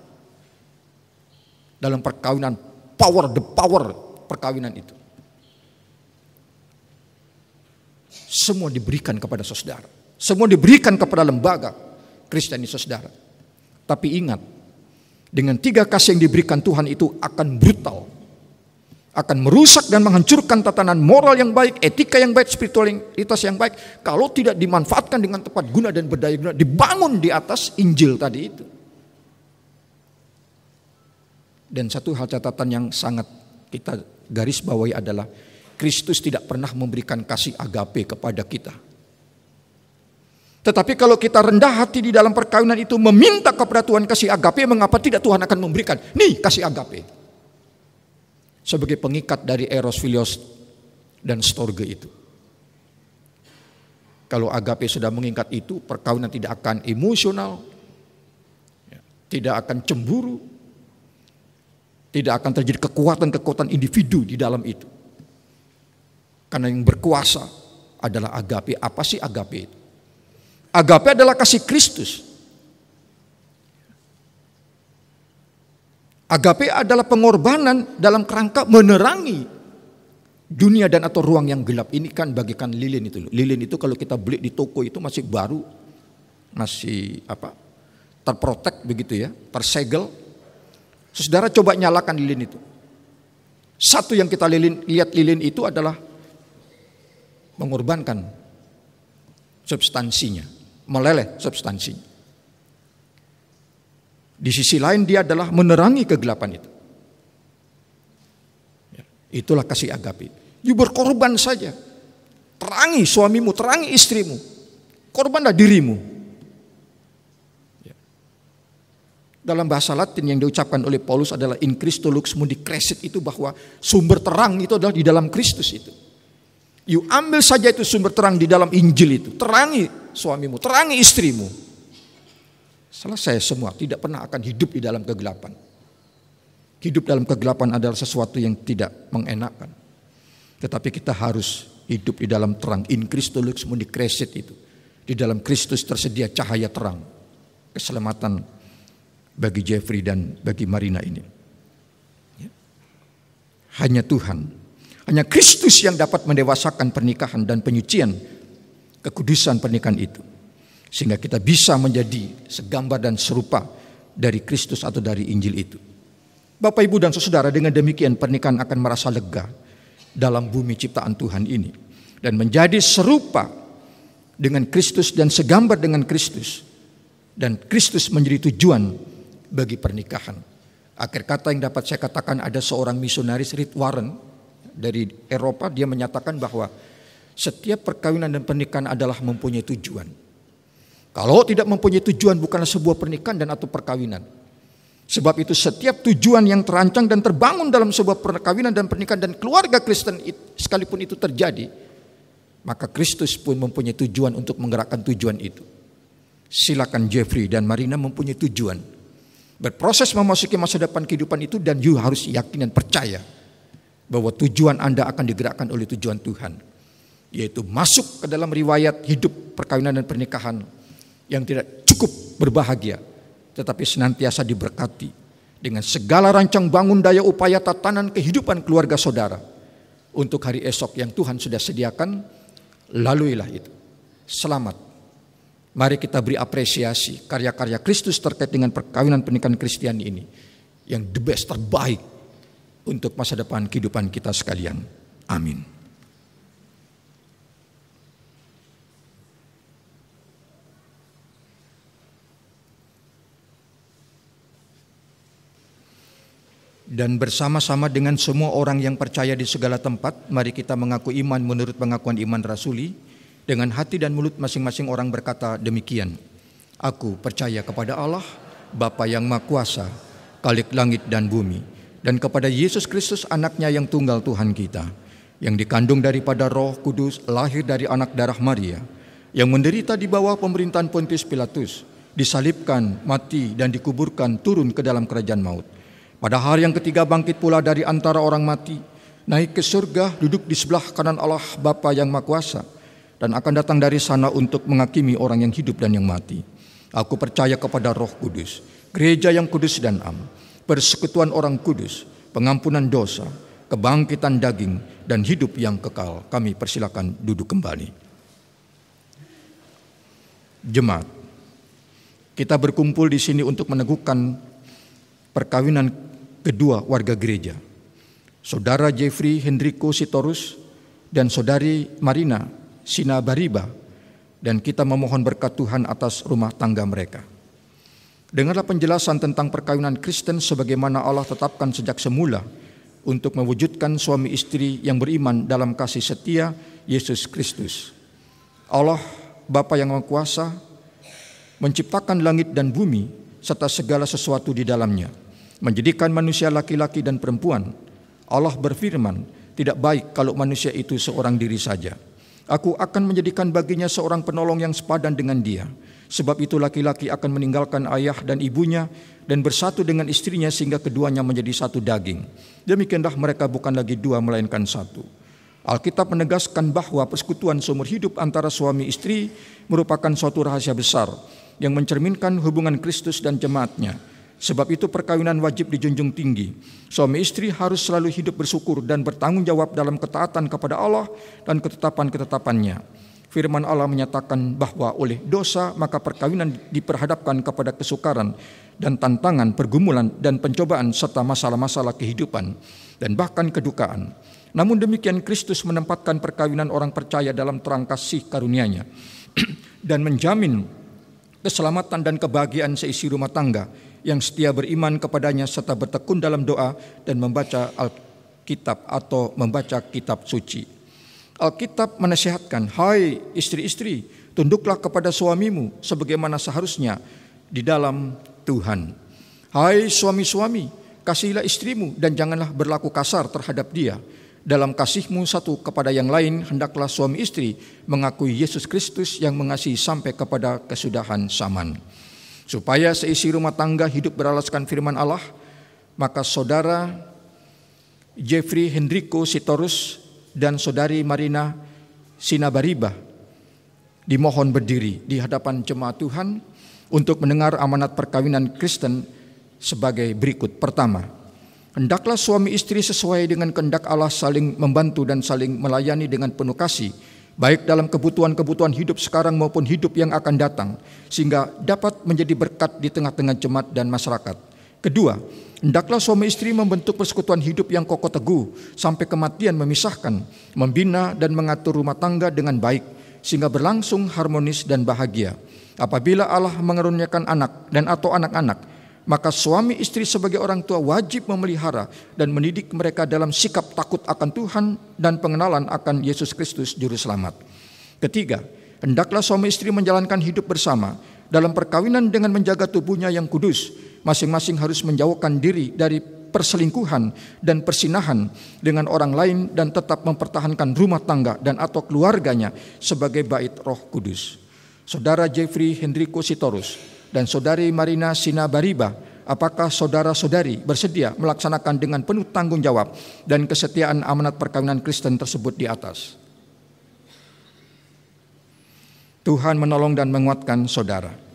dalam perkawinan, the power perkawinan itu. Semua diberikan kepada saudara. Semua diberikan kepada lembaga Kristiani saudara. Tapi ingat, dengan 3 kasih yang diberikan Tuhan itu akan brutal. Akan merusak dan menghancurkan tatanan moral yang baik, etika yang baik, spiritualitas yang baik. Kalau tidak dimanfaatkan dengan tepat guna dan berdaya guna, dibangun di atas Injil tadi itu. Dan satu hal catatan yang sangat kita garis bawahi adalah Kristus tidak pernah memberikan kasih agape kepada kita. Tetapi kalau kita rendah hati di dalam perkawinan itu meminta kepada Tuhan kasih agape, mengapa tidak Tuhan akan memberikan? Nih kasih agape. Sebagai pengikat dari eros, philios, dan storge itu. Kalau agape sudah mengikat itu, perkawinan tidak akan emosional, tidak akan cemburu, tidak akan terjadi kekuatan-kekuatan individu di dalam itu. Karena yang berkuasa adalah agape. Apa sih agape itu? Agape adalah kasih Kristus. Agape adalah pengorbanan dalam kerangka menerangi dunia dan atau ruang yang gelap. Ini kan bagikan lilin itu. Lilin itu kalau kita beli di toko itu masih baru, masih terprotek begitu ya, tersegel. Saudara coba nyalakan lilin itu. Satu yang kita lihat lilin itu adalah mengorbankan substansinya, meleleh substansinya. Di sisi lain dia adalah menerangi kegelapan itu. Itulah kasih agape. You berkorban saja. Terangi suamimu, terangi istrimu. Korbanlah dirimu. Dalam bahasa Latin yang diucapkan oleh Paulus adalah in Christo lux mundi crescit, itu bahwa sumber terang itu adalah di dalam Kristus itu. You ambil saja itu sumber terang di dalam Injil itu. Terangi suamimu, terangi istrimu. Selesai semua, tidak pernah akan hidup di dalam kegelapan. Hidup dalam kegelapan adalah sesuatu yang tidak mengenakan. Tetapi kita harus hidup di dalam terang. In Christo lux mundi crescit itu. Di dalam Kristus tersedia cahaya terang. Keselamatan bagi Jeffrey dan bagi Marina ini. Hanya Tuhan, hanya Kristus yang dapat mendewasakan pernikahan dan penyucian kekudusan pernikahan itu. Sehingga kita bisa menjadi segambar dan serupa dari Kristus atau dari Injil itu. Bapak, Ibu, dan saudara, dengan demikian pernikahan akan merasa lega dalam bumi ciptaan Tuhan ini. Dan menjadi serupa dengan Kristus dan segambar dengan Kristus. Dan Kristus menjadi tujuan bagi pernikahan. Akhir kata yang dapat saya katakan, ada seorang misionaris, Rick Warren dari Eropa, dia menyatakan bahwa setiap perkawinan dan pernikahan adalah mempunyai tujuan. Kalau tidak mempunyai tujuan, bukanlah sebuah pernikahan dan atau perkawinan. Sebab itu setiap tujuan yang terancang dan terbangun dalam sebuah perkawinan dan pernikahan dan keluarga Kristen, sekalipun itu terjadi, maka Kristus pun mempunyai tujuan untuk menggerakkan tujuan itu. Silakan Jeffrey dan Marina mempunyai tujuan, berproses memasuki masa depan kehidupan itu, dan you harus yakin dan percaya bahwa tujuan Anda akan digerakkan oleh tujuan Tuhan, yaitu masuk ke dalam riwayat hidup perkawinan dan pernikahan yang tidak cukup berbahagia, tetapi senantiasa diberkati dengan segala rancang bangun daya upaya tatanan kehidupan keluarga saudara untuk hari esok yang Tuhan sudah sediakan. Laluilah itu. Selamat. Mari kita beri apresiasi karya-karya Kristus terkait dengan perkawinan pernikahan Kristiani ini, yang the best, terbaik untuk masa depan kehidupan kita sekalian. Amin. Dan bersama-sama dengan semua orang yang percaya di segala tempat, mari kita mengaku iman menurut pengakuan iman rasuli. Dengan hati dan mulut masing-masing orang berkata demikian. Aku percaya kepada Allah, Bapa yang Maha Kuasa, Khalik langit dan bumi, dan kepada Yesus Kristus anaknya yang tunggal Tuhan kita, yang dikandung daripada Roh Kudus, lahir dari anak darah Maria, yang menderita di bawah pemerintahan Pontius Pilatus, disalibkan, mati, dan dikuburkan, turun ke dalam kerajaan maut. Pada hari yang ketiga bangkit pula dari antara orang mati, naik ke surga, duduk di sebelah kanan Allah Bapa yang Maha Kuasa, dan akan datang dari sana untuk menghakimi orang yang hidup dan yang mati. Aku percaya kepada Roh Kudus, gereja yang kudus dan am, persekutuan orang kudus, pengampunan dosa, kebangkitan daging, dan hidup yang kekal. Kami persilakan duduk kembali. Jemaat, kita berkumpul di sini untuk meneguhkan perkawinan kedua warga gereja, Saudara Jeffrey Hendriko Sitorus dan Saudari Marina Sina Bariba, dan kita memohon berkat Tuhan atas rumah tangga mereka. Dengarlah penjelasan tentang perkawinan Kristen sebagaimana Allah tetapkan sejak semula untuk mewujudkan suami istri yang beriman dalam kasih setia Yesus Kristus. Allah Bapa yang Maha Kuasa menciptakan langit dan bumi serta segala sesuatu di dalamnya, menjadikan manusia laki-laki dan perempuan. Allah berfirman, tidak baik kalau manusia itu seorang diri saja. Aku akan menjadikan baginya seorang penolong yang sepadan dengan dia. Sebab itu laki-laki akan meninggalkan ayah dan ibunya dan bersatu dengan istrinya sehingga keduanya menjadi satu daging. Demikianlah mereka bukan lagi dua melainkan satu. Alkitab menegaskan bahwa persekutuan seumur hidup antara suami istri merupakan suatu rahasia besar yang mencerminkan hubungan Kristus dan jemaatnya. Sebab itu perkawinan wajib dijunjung tinggi. Suami istri harus selalu hidup bersyukur dan bertanggung jawab dalam ketaatan kepada Allah dan ketetapan-ketetapannya. Firman Allah menyatakan bahwa oleh dosa maka perkawinan diperhadapkan kepada kesukaran dan tantangan, pergumulan dan pencobaan serta masalah-masalah kehidupan dan bahkan kedukaan. Namun demikian Kristus menempatkan perkawinan orang percaya dalam terang kasih karunia-Nya dan menjamin keselamatan dan kebahagiaan seisi rumah tangga yang setia beriman kepadanya serta bertekun dalam doa dan membaca Alkitab atau membaca kitab suci. Alkitab menasihatkan, hai istri-istri, tunduklah kepada suamimu sebagaimana seharusnya di dalam Tuhan. Hai suami-suami, kasihilah istrimu dan janganlah berlaku kasar terhadap dia. Dalam kasihmu satu kepada yang lain, hendaklah suami istri mengakui Yesus Kristus yang mengasihi sampai kepada kesudahan zaman. Supaya seisi rumah tangga hidup beralaskan firman Allah, maka saudara Jeffrey Hendriko Sitorus dan saudari Marina Sinabariba dimohon berdiri di hadapan jemaat Tuhan untuk mendengar amanat perkawinan Kristen sebagai berikut. Pertama, hendaklah suami istri sesuai dengan kehendak Allah saling membantu dan saling melayani dengan penuh kasih, baik dalam kebutuhan-kebutuhan hidup sekarang maupun hidup yang akan datang, sehingga dapat menjadi berkat di tengah-tengah jemaat dan masyarakat. Kedua, hendaklah suami istri membentuk persekutuan hidup yang kokoh teguh sampai kematian memisahkan, membina dan mengatur rumah tangga dengan baik, sehingga berlangsung harmonis dan bahagia. Apabila Allah mengaruniakan anak dan atau anak-anak, maka suami istri sebagai orang tua wajib memelihara dan mendidik mereka dalam sikap takut akan Tuhan dan pengenalan akan Yesus Kristus Juru Selamat. Ketiga, hendaklah suami istri menjalankan hidup bersama dalam perkawinan dengan menjaga tubuhnya yang kudus. Masing-masing harus menjauhkan diri dari perselingkuhan dan persinahan dengan orang lain dan tetap mempertahankan rumah tangga dan atau keluarganya sebagai bait Roh Kudus. Saudara Jeffrey Hendriko Sitorus dan saudari Marina Sinabariba, apakah saudara-saudari bersedia melaksanakan dengan penuh tanggung jawab dan kesetiaan amanat perkawinan Kristen tersebut di atas? Tuhan menolong dan menguatkan saudara.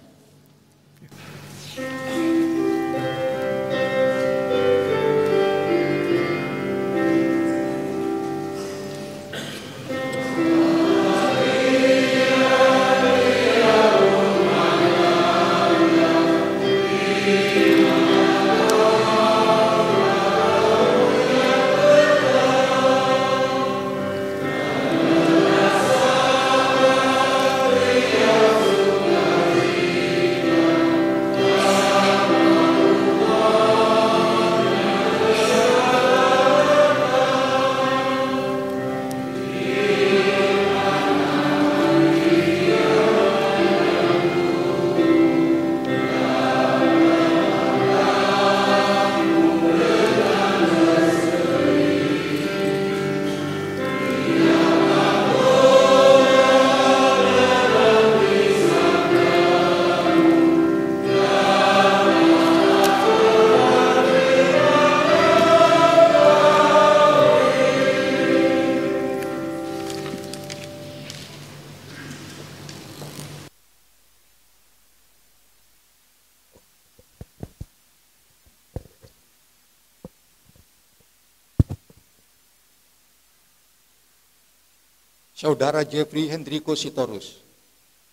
Saudara Jeffrey Hendriko Sitorus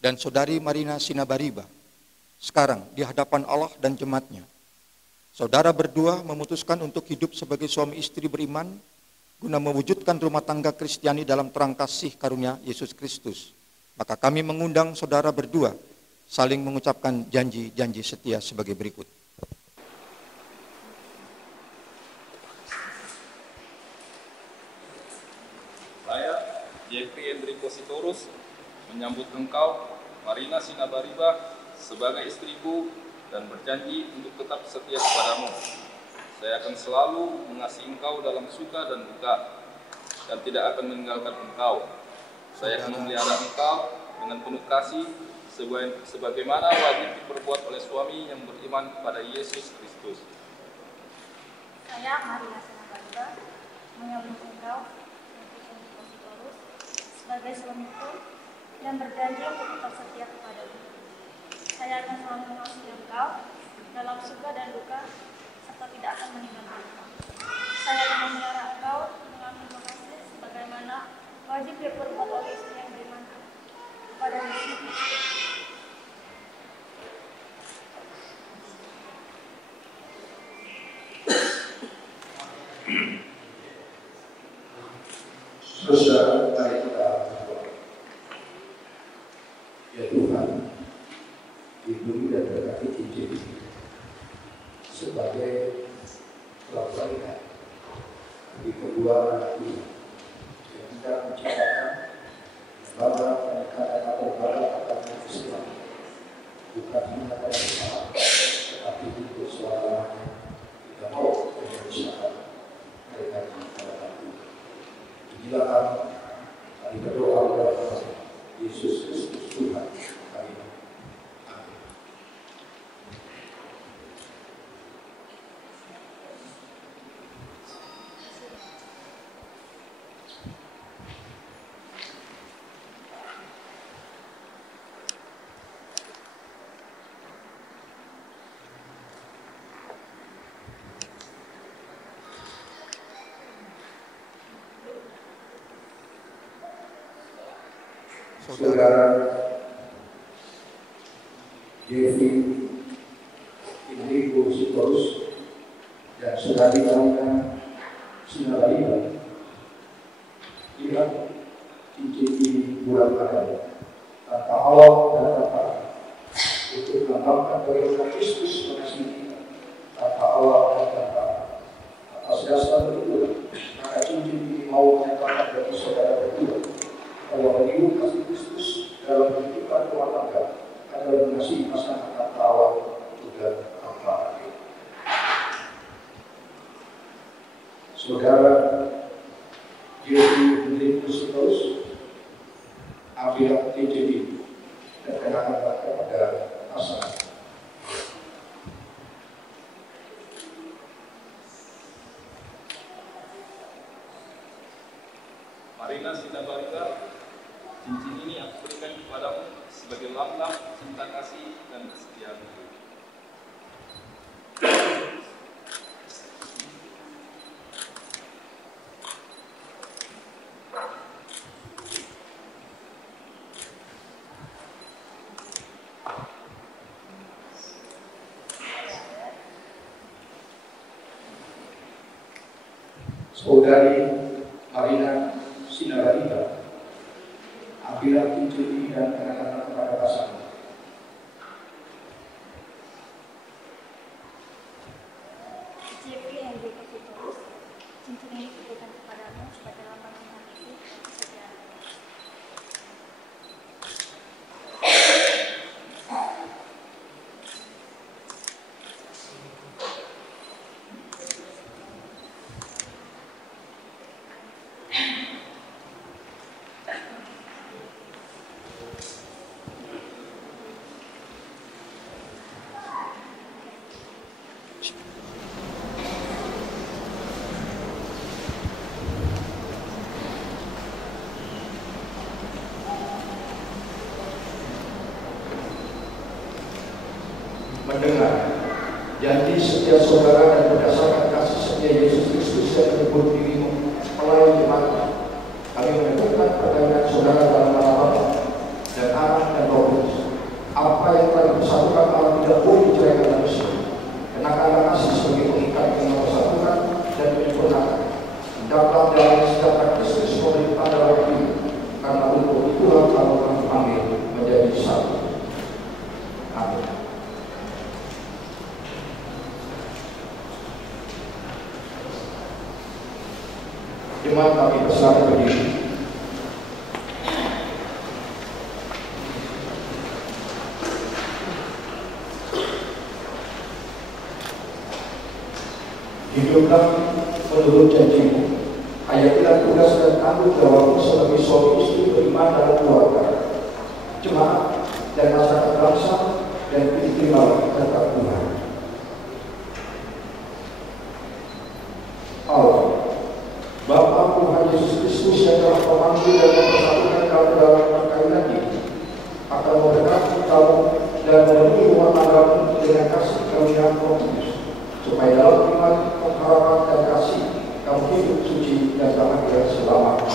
dan saudari Marina Sinabariba, sekarang di hadapan Allah dan jemaatnya, saudara berdua memutuskan untuk hidup sebagai suami istri beriman guna mewujudkan rumah tangga Kristiani dalam terang kasih karunia Yesus Kristus. Maka kami mengundang saudara berdua saling mengucapkan janji-janji setia sebagai berikut. Jeffrey Hendriko Sitorus menyambut engkau, Marina Sinabariba, sebagai istriku dan berjanji untuk tetap setia kepadamu. Saya akan selalu mengasihi engkau dalam suka dan duka dan tidak akan meninggalkan engkau. Saya akan memelihara engkau dengan penuh kasih sebagaimana wajib diperbuat oleh suami yang beriman kepada Yesus Kristus. Saya Marina Sinabariba menyambut engkau sebagai suamiku dan berjanji untuk tetap setia kepadamu. Saya akan selalu mengasihi engkau dalam suka dan duka serta tidak akan meninggalkan engkau. Saya akan memelihara engkau dengan penuh kasih sebagaimana wajib diperbuat oleh istri yang beriman kepada Yesus. Saudara, mari kita berdoa. Ya Tuhan, lindungi dan berkati Injil sebagai pelaksana di kedua anak ini yang tidak menciptakan bala penekanan atau bala akan Islam, bukan hanya pada Islam, tetapi itu suara Saudara Devi Indrigo Sitorus dan saudari Marina Sinabariba lihat cincin bulan Ramadan tanpa Allah dan tanpa untuk melambangkan bagaimana Kristus mengasihi kita tanpa Allah dan tanpa atas dasar itu maka cincin ini mau menyatakan bagi saudara berdua bahwa meniru kasih Kristus dalam kehidupan rumah tangga adalah mengasihi pasangan tanpa Allah dan tanpa akhir. Saudara Yesus Indrigus terus ambil cincin ini dan kenakanlah kepada pasangan. Marina Sinabariba, cincin ini aku berikan kepadamu sebagai lambang cinta kasih dan kesetiaan. Saudari Marina Sinabariba, ambillah cincin ini dan kenakanlah kepada pasangan. Jeffrey Hendrik Sitorus, cincin ini diberikan kepadamu sebagai lambang cinta kasih dan kesetiaan. Mendengar janji setia saudara dan berdasarkan kasih setia Yesus Kristus yang menyebut dirimu pelayan jemaat, kami menemukan perkawinan saudara dalam nama Bapa dan Anak dan Roh Kudus. Apa yang telah dipersatukan Allah tidak boleh diceraikan manusia. Kenakanlah kasih sebagai pengikat yang mempersatukan dan menyempurnakan. Hendaklah dalam sejahtera Kristus pemerintah dalam hidup, karena untuk itulah kamu telah dipanggil menjadi satu. Amin. Jemaat kami persilakan berdiri. Hiduplah menurut janjimu. Hayatilah tugas dan tanggung jawabmu sebagai suami istri beriman dalam keluarga, jemaat dan masyarakat bangsa, dan istimewa tetap Tuhan. Allah, Bapa Tuhan Yesus Kristus yang telah memanggil dan mempersatukan kamu dalam perkawinan ini, akan memberkati kamu dan memenuhi rumah tanggamu dengan kasih karunia Roh Kudus, supaya dalam iman, pengharapan dan kasih kamu hidup suci dan bahagia selama-lamanya.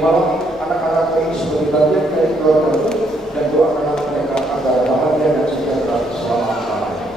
Terimalah anak-anak ini sebagai bagian dari keluarga dan doakanlah mereka agar bahagia dan sejahtera selama-lamanya.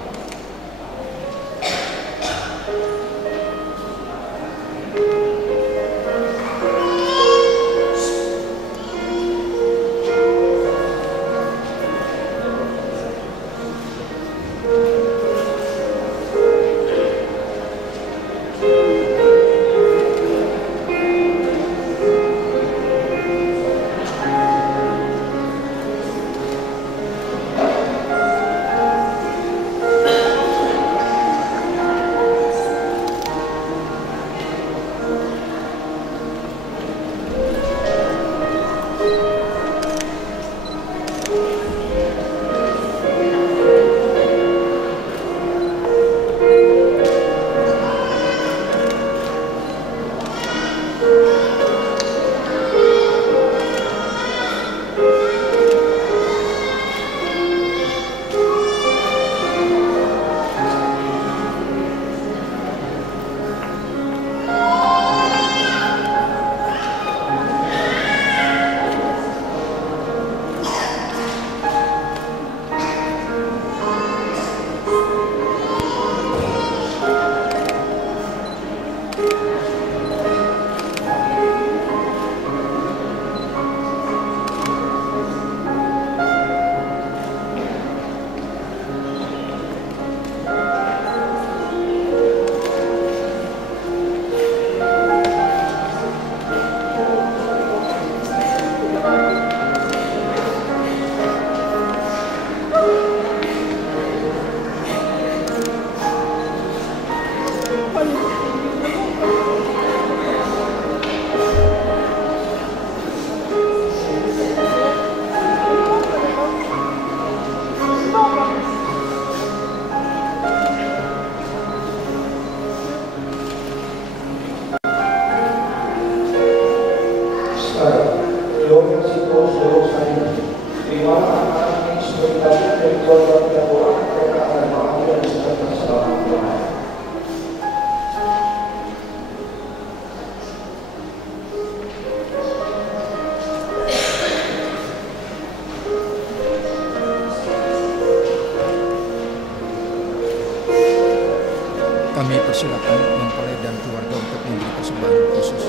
Kami persilakan mempelai dan keluarga untuk memberi persembahan khusus.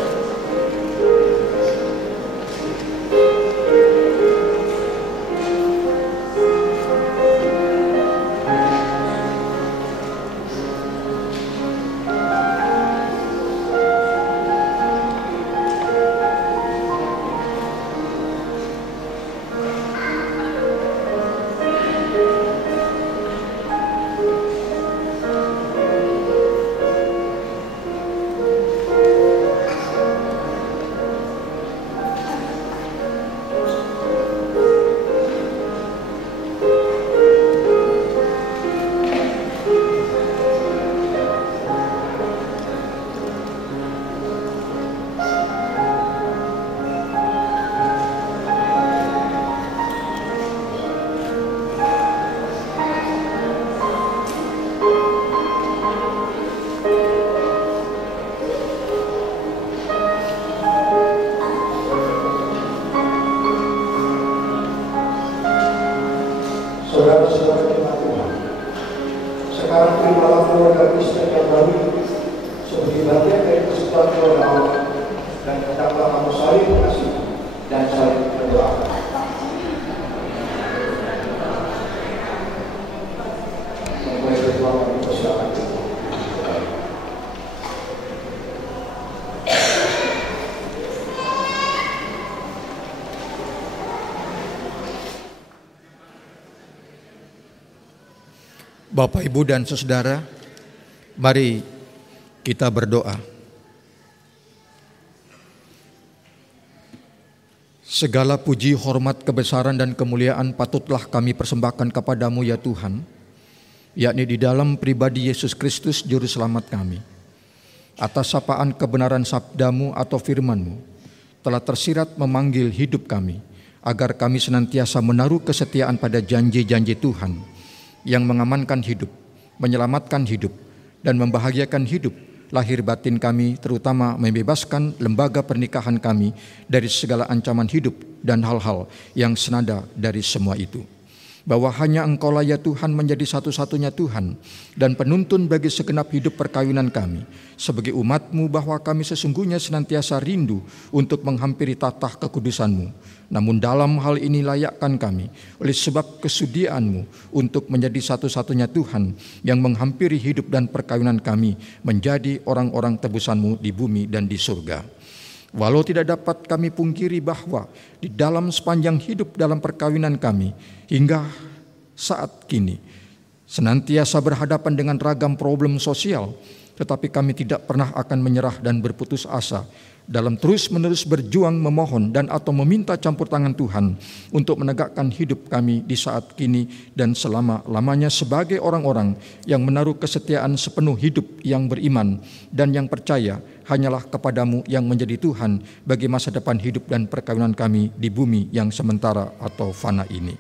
Saudara-saudara jemaat Tuhan, sekarang terimalah keluarga Kristen yang baru sebagai bagian dari persekutuan keluarga Allah, dan hendaklah kamu saling mengasihi dan saling berdoa. Memulai berdoa kami persilakan. Bapak, Ibu, dan Saudara, mari kita berdoa. Segala puji, hormat, kebesaran, dan kemuliaan patutlah kami persembahkan kepadamu ya Tuhan, yakni di dalam pribadi Yesus Kristus Juru Selamat kami. Atas sapaan kebenaran sabdamu atau firmanmu telah tersirat memanggil hidup kami, agar kami senantiasa menaruh kesetiaan pada janji-janji Tuhan, yang mengamankan hidup, menyelamatkan hidup, dan membahagiakan hidup lahir batin kami, terutama membebaskan lembaga pernikahan kami dari segala ancaman hidup dan hal-hal yang senada dari semua itu. Bahwa hanya Engkaulah ya Tuhan menjadi satu-satunya Tuhan dan penuntun bagi segenap hidup perkawinan kami. Sebagai umat-Mu bahwa kami sesungguhnya senantiasa rindu untuk menghampiri tatah kekudusan-Mu. Namun dalam hal ini layakkan kami oleh sebab kesudiaan-Mu untuk menjadi satu-satunya Tuhan yang menghampiri hidup dan perkawinan kami menjadi orang-orang tebusan-Mu di bumi dan di surga. Walau tidak dapat kami pungkiri bahwa di dalam sepanjang hidup dalam perkawinan kami hingga saat kini senantiasa berhadapan dengan ragam problem sosial, tetapi kami tidak pernah akan menyerah dan berputus asa dalam terus-menerus berjuang memohon dan atau meminta campur tangan Tuhan untuk menegakkan hidup kami di saat kini dan selama-lamanya sebagai orang-orang yang menaruh kesetiaan sepenuh hidup yang beriman dan yang percaya hanyalah kepadamu yang menjadi Tuhan bagi masa depan hidup dan perkawinan kami di bumi yang sementara atau fana ini.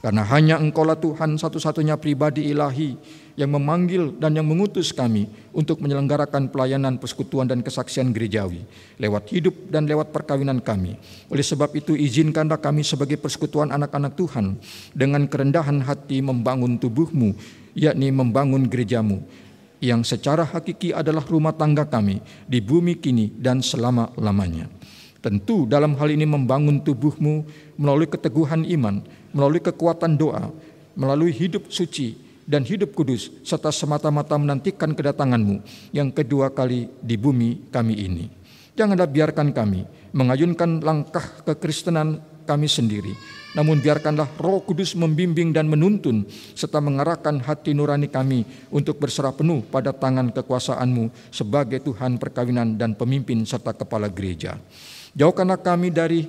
Karena hanya Engkaulah Tuhan satu-satunya pribadi ilahi yang memanggil dan yang mengutus kami untuk menyelenggarakan pelayanan persekutuan dan kesaksian gerejawi lewat hidup dan lewat perkawinan kami. Oleh sebab itu izinkanlah kami sebagai persekutuan anak-anak Tuhan dengan kerendahan hati membangun tubuh-Mu, yakni membangun gereja-Mu, yang secara hakiki adalah rumah tangga kami di bumi kini dan selama-lamanya. Tentu dalam hal ini membangun tubuh-Mu melalui keteguhan iman, melalui kekuatan doa, melalui hidup suci dan hidup kudus, serta semata-mata menantikan kedatangan-Mu yang kedua kali di bumi kami ini. Janganlah biarkan kami mengayunkan langkah kekristenan kami sendiri, namun biarkanlah Roh Kudus membimbing dan menuntun serta mengarahkan hati nurani kami untuk berserah penuh pada tangan kekuasaan-Mu sebagai Tuhan perkawinan dan pemimpin serta kepala gereja. Jauhkanlah kami dari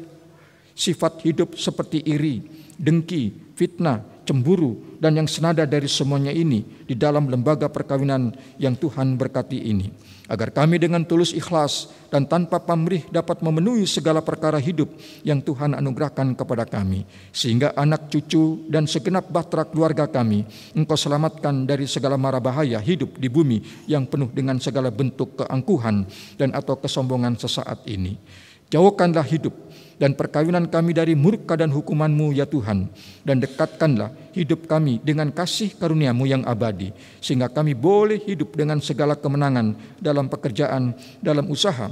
sifat hidup seperti iri, dengki, fitnah, cemburu, dan yang senada dari semuanya ini di dalam lembaga perkawinan yang Tuhan berkati ini. Agar kami dengan tulus ikhlas dan tanpa pamrih dapat memenuhi segala perkara hidup yang Tuhan anugerahkan kepada kami. Sehingga anak cucu dan segenap bahtera keluarga kami Engkau selamatkan dari segala mara bahaya hidup di bumi yang penuh dengan segala bentuk keangkuhan dan atau kesombongan sesaat ini. Jauhkanlah hidup dan perkawinan kami dari murka dan hukuman-Mu ya Tuhan, dan dekatkanlah hidup kami dengan kasih karunia-Mu yang abadi, sehingga kami boleh hidup dengan segala kemenangan dalam pekerjaan, dalam usaha,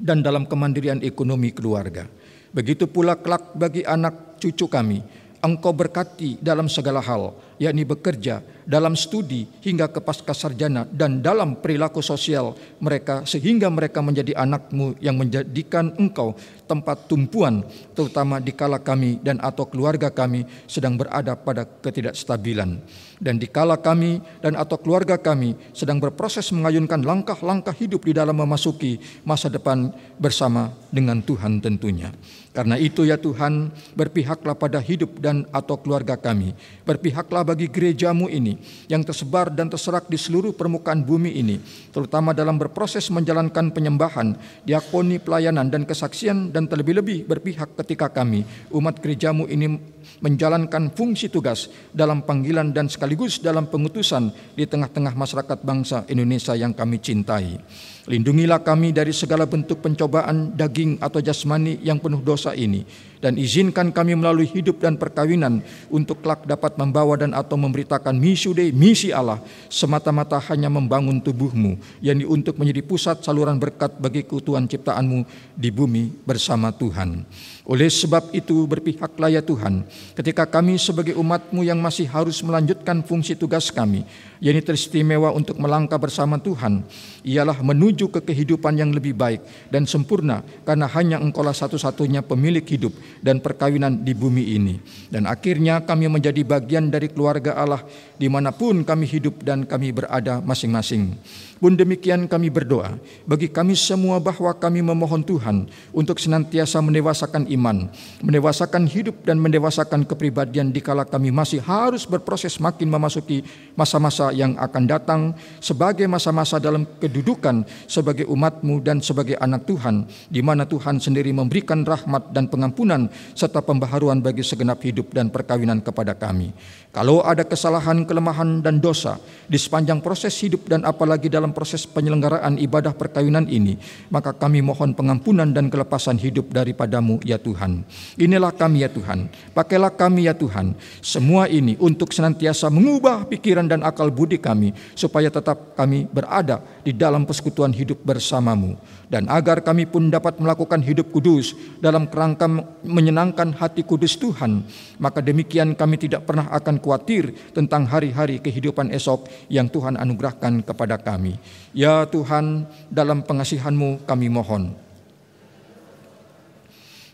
dan dalam kemandirian ekonomi keluarga. Begitu pula kelak bagi anak cucu kami, Engkau berkati dalam segala hal, yakni bekerja, dalam studi hingga ke pascasarjana dan dalam perilaku sosial mereka, sehingga mereka menjadi anak-Mu yang menjadikan Engkau tempat tumpuan, terutama dikala kami dan atau keluarga kami sedang berada pada ketidakstabilan. Dan dikala kami dan atau keluarga kami sedang berproses mengayunkan langkah-langkah hidup di dalam memasuki masa depan bersama dengan Tuhan tentunya. Karena itu ya Tuhan, berpihaklah pada hidup dan atau keluarga kami. Berpihaklah bagi gereja-Mu ini yang tersebar dan terserak di seluruh permukaan bumi ini, terutama dalam berproses menjalankan penyembahan, diakoni, pelayanan, dan kesaksian, dan terlebih-lebih berpihak ketika kami, umat gereja-Mu ini menjalankan fungsi tugas dalam panggilan dan sekaligus dalam pengutusan di tengah-tengah masyarakat bangsa Indonesia yang kami cintai. Lindungilah kami dari segala bentuk pencobaan daging atau jasmani yang penuh dosa ini, dan izinkan kami melalui hidup dan perkawinan untuk kelak dapat membawa dan atau memberitakan misi Allah, semata-mata hanya membangun tubuh-Mu, yakni untuk menjadi pusat saluran berkat bagi keutuhan ciptaan-Mu di bumi bersama Tuhan. Oleh sebab itu berpihaklah ya Tuhan, ketika kami sebagai umat-Mu yang masih harus melanjutkan fungsi tugas kami, yakni teristimewa untuk melangkah bersama Tuhan, ialah menuju ke kehidupan yang lebih baik dan sempurna, karena hanya Engkaulah satu-satunya pemilik hidup dan perkawinan di bumi ini. Dan akhirnya kami menjadi bagian dari keluarga Allah dimanapun kami hidup dan kami berada masing-masing. Pun demikian kami berdoa bagi kami semua bahwa kami memohon Tuhan untuk senantiasa mendewasakan iman, mendewasakan hidup dan mendewasakan kepribadian dikala kami masih harus berproses makin memasuki masa-masa yang akan datang sebagai masa-masa dalam kedudukan sebagai umat-Mu dan sebagai anak Tuhan, di mana Tuhan sendiri memberikan rahmat dan pengampunan pengampunan serta pembaharuan bagi segenap hidup dan perkawinan kepada kami. Kalau ada kesalahan, kelemahan dan dosa di sepanjang proses hidup dan apalagi dalam proses penyelenggaraan ibadah perkawinan ini, maka kami mohon pengampunan dan kelepasan hidup daripadamu ya Tuhan. Inilah kami ya Tuhan, pakailah kami ya Tuhan, semua ini untuk senantiasa mengubah pikiran dan akal budi kami, supaya tetap kami berada di dalam persekutuan hidup bersamamu, dan agar kami pun dapat melakukan hidup kudus dalam kerangka menyenangkan hati kudus Tuhan. Maka demikian kami tidak pernah akan khawatir tentang hari-hari kehidupan esok yang Tuhan anugerahkan kepada kami. Ya Tuhan, dalam pengasihan-Mu kami mohon,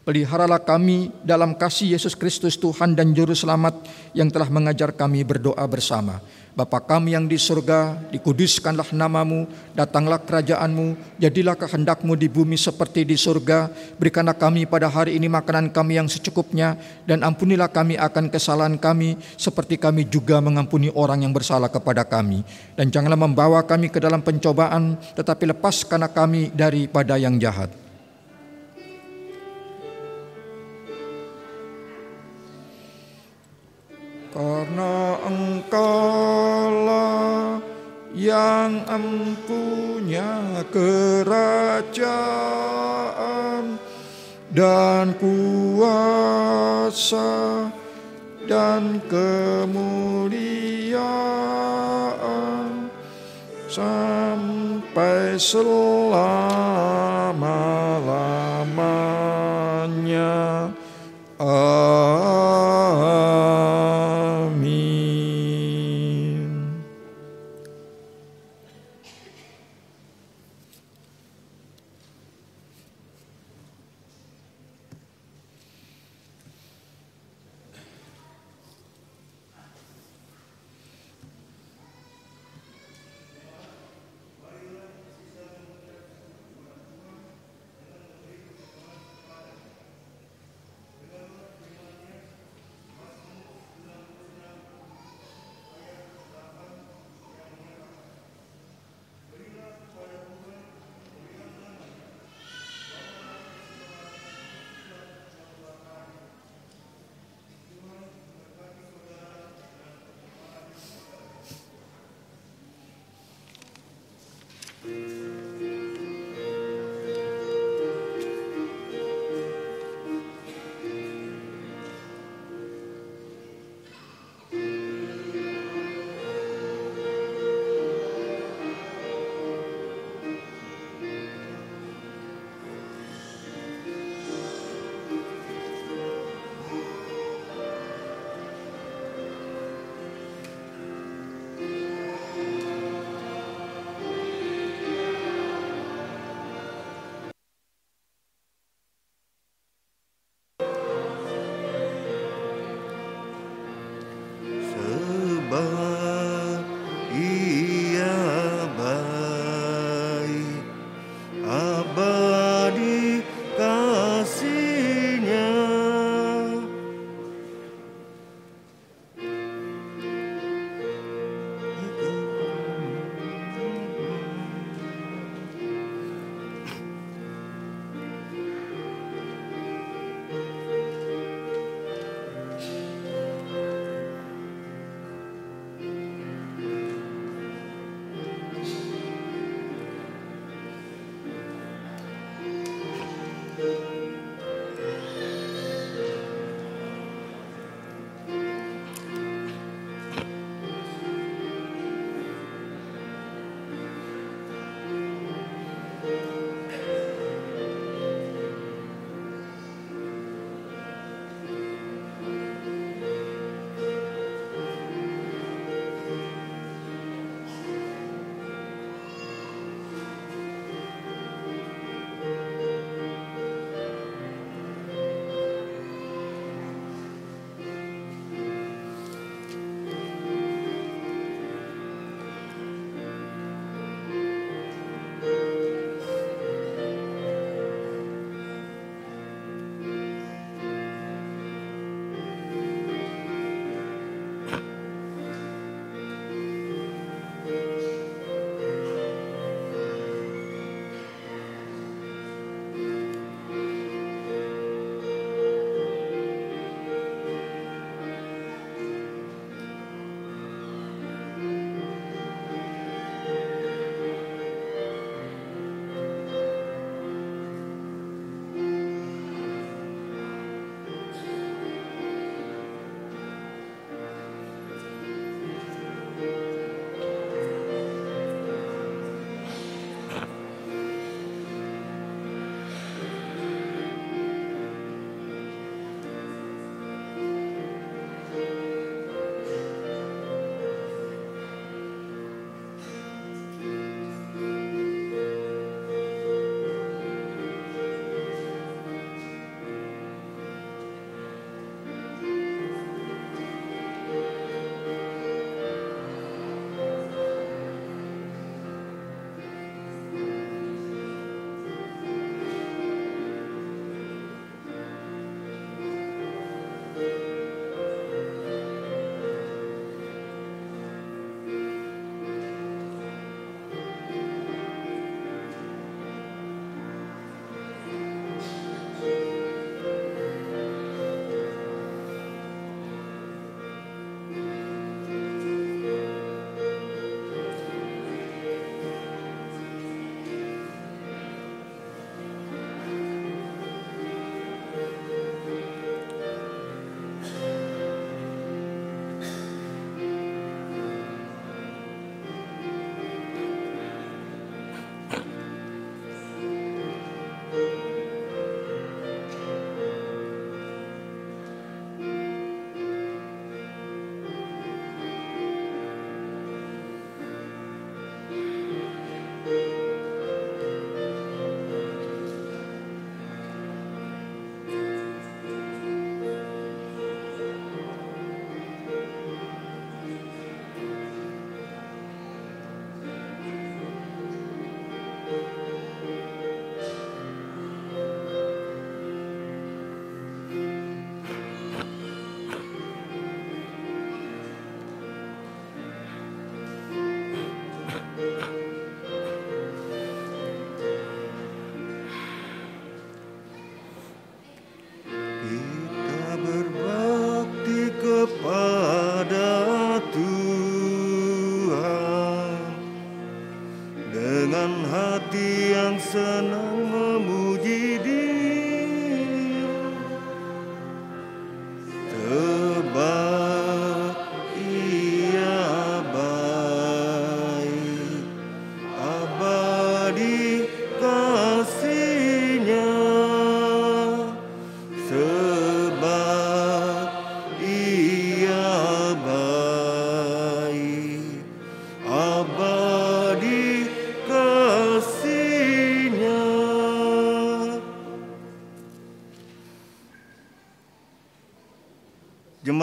peliharalah kami dalam kasih Yesus Kristus Tuhan dan Juru Selamat yang telah mengajar kami berdoa bersama. Bapa kami yang di surga, dikuduskanlah namamu, datanglah kerajaan-Mu, jadilah kehendak-Mu di bumi seperti di surga. Berikanlah kami pada hari ini makanan kami yang secukupnya, dan ampunilah kami akan kesalahan kami, seperti kami juga mengampuni orang yang bersalah kepada kami. Dan janganlah membawa kami ke dalam pencobaan, tetapi lepaskanlah kami daripada yang jahat. Karena Engkaulah yang empunya kerajaan dan kuasa dan kemuliaan sampai selama-lamanya.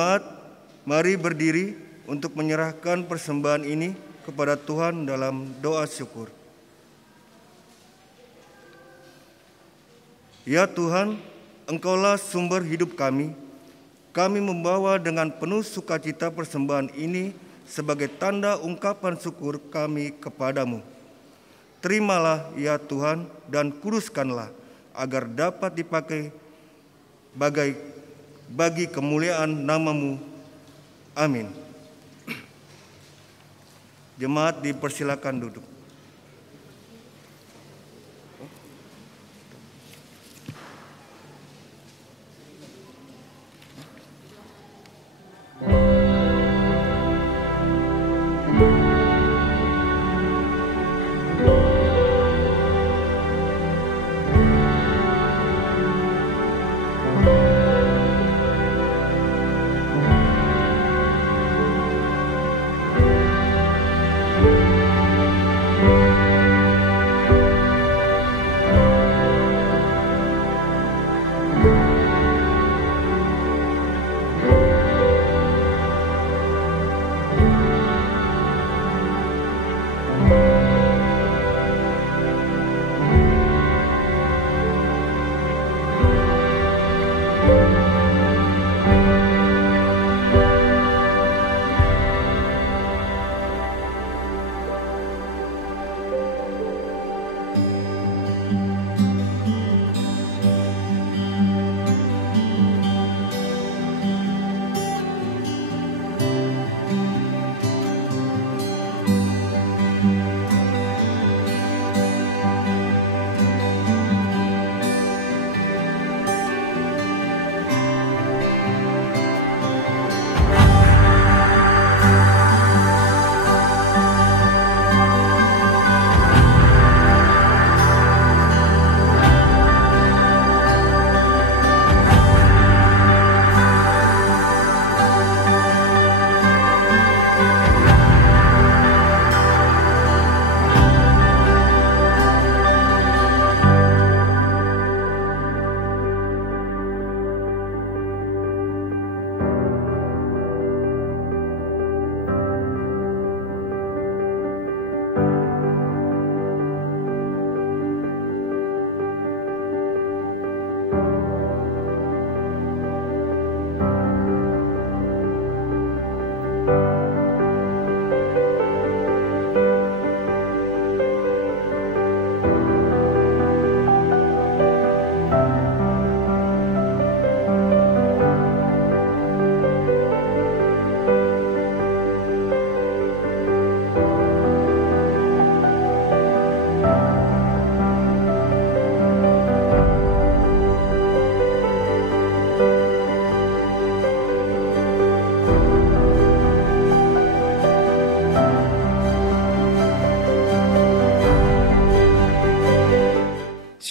Jemaat, mari berdiri untuk menyerahkan persembahan ini kepada Tuhan dalam doa syukur. Ya Tuhan, Engkaulah sumber hidup kami. Kami membawa dengan penuh sukacita persembahan ini sebagai tanda ungkapan syukur kami kepadamu. Terimalah ya Tuhan dan kuduskanlah agar dapat dipakai bagi kemuliaan nama-Mu. Amin. Jemaat dipersilakan duduk.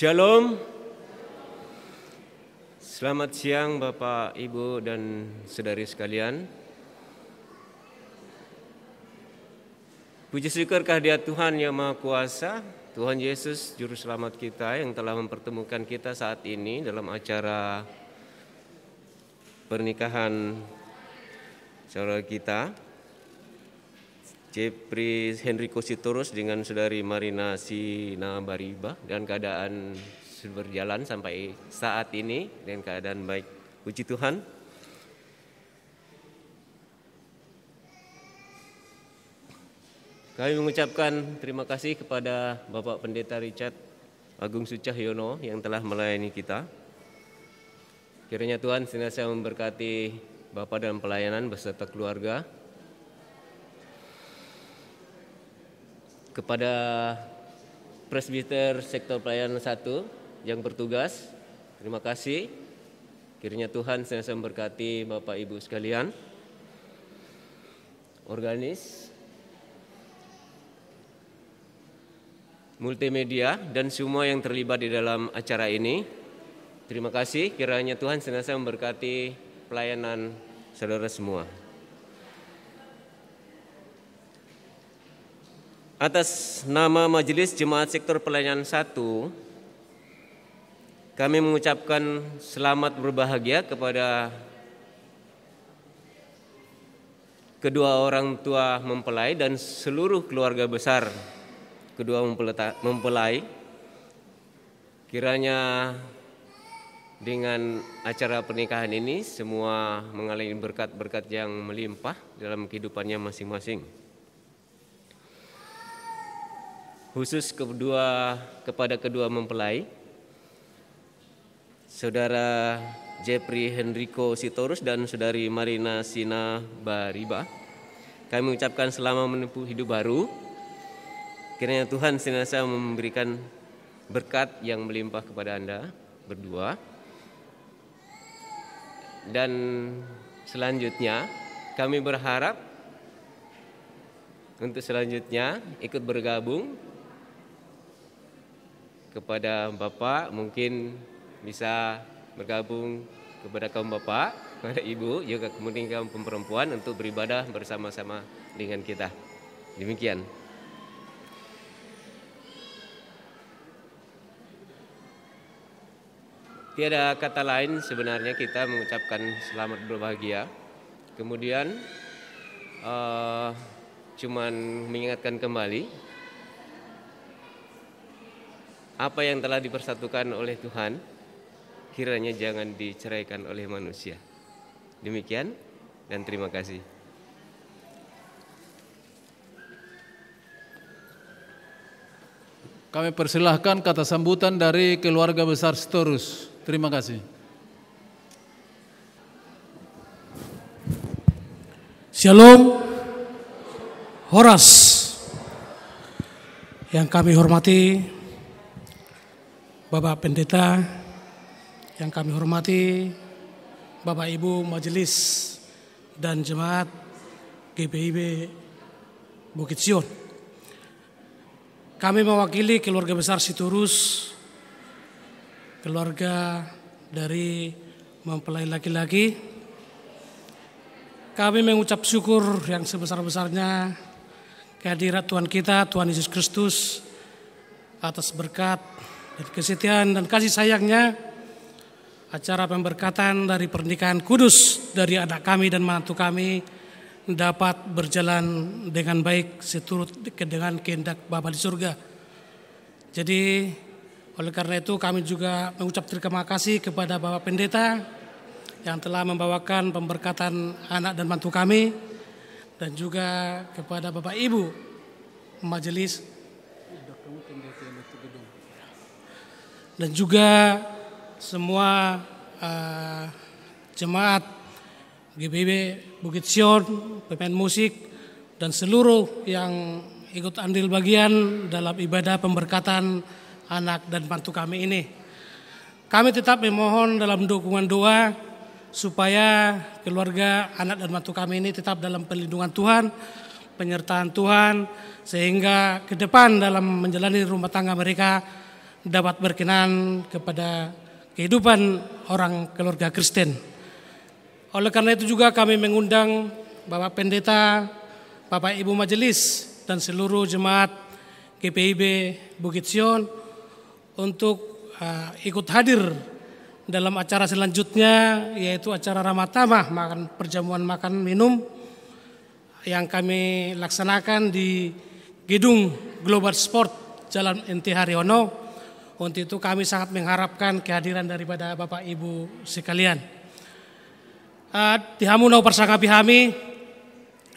Shalom. Selamat siang Bapak, Ibu, dan saudari sekalian. Puji syukur kehadirat Tuhan Yang Maha Kuasa, Tuhan Yesus Juru Selamat kita yang telah mempertemukan kita saat ini dalam acara pernikahan saudara kita, Jeffrey Henrico Sitorus dengan saudari Marina Sinabariba, dan keadaan berjalan sampai saat ini dengan keadaan baik. Puji Tuhan. Kami mengucapkan terima kasih kepada Bapak Pendeta Richard Agung Sucahyono yang telah melayani kita. Kiranya Tuhan senantiasa memberkati Bapak dalam pelayanan beserta keluarga. Kepada presbiter sektor pelayanan 1 yang bertugas, terima kasih. Kiranya Tuhan senantiasa memberkati Bapak Ibu sekalian. Organis, multimedia, dan semua yang terlibat di dalam acara ini, terima kasih. Kiranya Tuhan senantiasa memberkati pelayanan saudara semua. Atas nama Majelis Jemaat Sektor Pelayanan 1, kami mengucapkan selamat berbahagia kepada kedua orang tua mempelai dan seluruh keluarga besar kedua mempelai. Kiranya dengan acara pernikahan ini semua mengalami berkat-berkat yang melimpah dalam kehidupannya masing-masing. Khusus kepada kedua mempelai, Saudara Jeffrey Henrico Sitorus dan Saudari Marina Sina Bariba, kami mengucapkan selamat menempuh hidup baru. Kiranya Tuhan senantiasa memberikan berkat yang melimpah kepada Anda berdua. Dan selanjutnya kami berharap untuk selanjutnya ikut bergabung kepada Bapak, mungkin bisa bergabung kepada kaum Bapak, kepada Ibu, juga kemudian kaum perempuan untuk beribadah bersama-sama dengan kita. Demikian. Tiada kata lain sebenarnya kita mengucapkan selamat berbahagia. Kemudian cuman mengingatkan kembali apa yang telah dipersatukan oleh Tuhan, kiranya jangan diceraikan oleh manusia. Demikian dan terima kasih. Kami persilahkan kata sambutan dari keluarga besar Sitorus. Terima kasih. Shalom, Horas. Yang kami hormati Bapak Pendeta, yang kami hormati Bapak Ibu Majelis dan Jemaat GPIB Bukit Sion. Kami mewakili keluarga besar Sitorus, keluarga dari mempelai laki-laki. Kami mengucap syukur yang sebesar-besarnya kehadirat Tuhan kita, Tuhan Yesus Kristus, atas berkat dan kesetiaan dan kasih sayangnya. Acara pemberkatan dari pernikahan kudus dari anak kami dan menantu kami dapat berjalan dengan baik seturut dengan kehendak Bapa di surga. Jadi oleh karena itu kami juga mengucap terima kasih kepada Bapak Pendeta yang telah membawakan pemberkatan anak dan mantu kami, dan juga kepada Bapak Ibu Majelis dan juga semua jemaat GPIB Bukit Sion, pemain musik, dan seluruh yang ikut andil bagian dalam ibadah pemberkatan anak dan mantu kami ini. Kami tetap memohon dalam dukungan doa supaya keluarga anak dan mantu kami ini tetap dalam perlindungan Tuhan, penyertaan Tuhan, sehingga ke depan dalam menjalani rumah tangga mereka dapat berkenan kepada kehidupan orang keluarga Kristen. Oleh karena itu juga kami mengundang Bapak Pendeta, Bapak Ibu Majelis, dan seluruh jemaat GPIB Bukit Sion untuk ikut hadir dalam acara selanjutnya, yaitu acara Ramah Tamah, perjamuan makan minum yang kami laksanakan di Gedung Global Sport Jalan NT Haryono. Untuk itu kami sangat mengharapkan kehadiran daripada Bapak Ibu sekalian. Tihamu nau persangkapi hami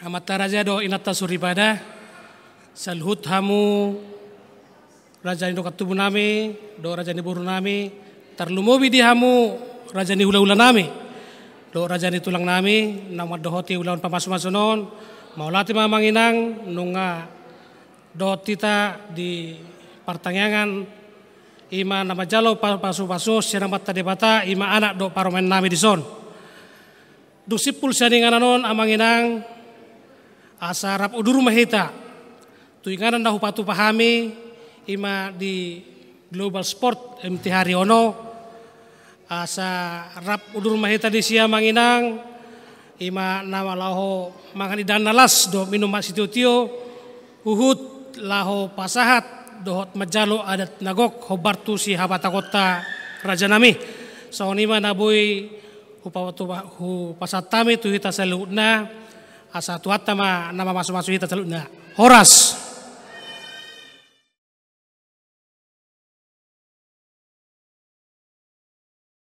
amat taraja do inata suribada salhut hamu raja indo katubu nami do raja ni buru nami tarlumobi di hamu raja ni hula-hula nami do raja ni tulang nami nama dohoti ulawan pamasu-masunon maulati mamanginang nunga do tita di pertanyaan ima nama jalo pasu-pasu siramat tadebata ima anak do paromen nami di son. Dusipul saninganon amanginang asarap uduru mahita. Tuinganan dahu patu pahami ima di Global Sport MT Haryono asa rap uduru mahita di sia manginang ima nama laho mangani danalas do minum masitio uhud laho pasahat dohot majalo adat nagok hobartu si habata kota raja nami saunima naboy hu pasatami tu hita saludna asa tuat nama masuk-masuk kita celuknya. Horas.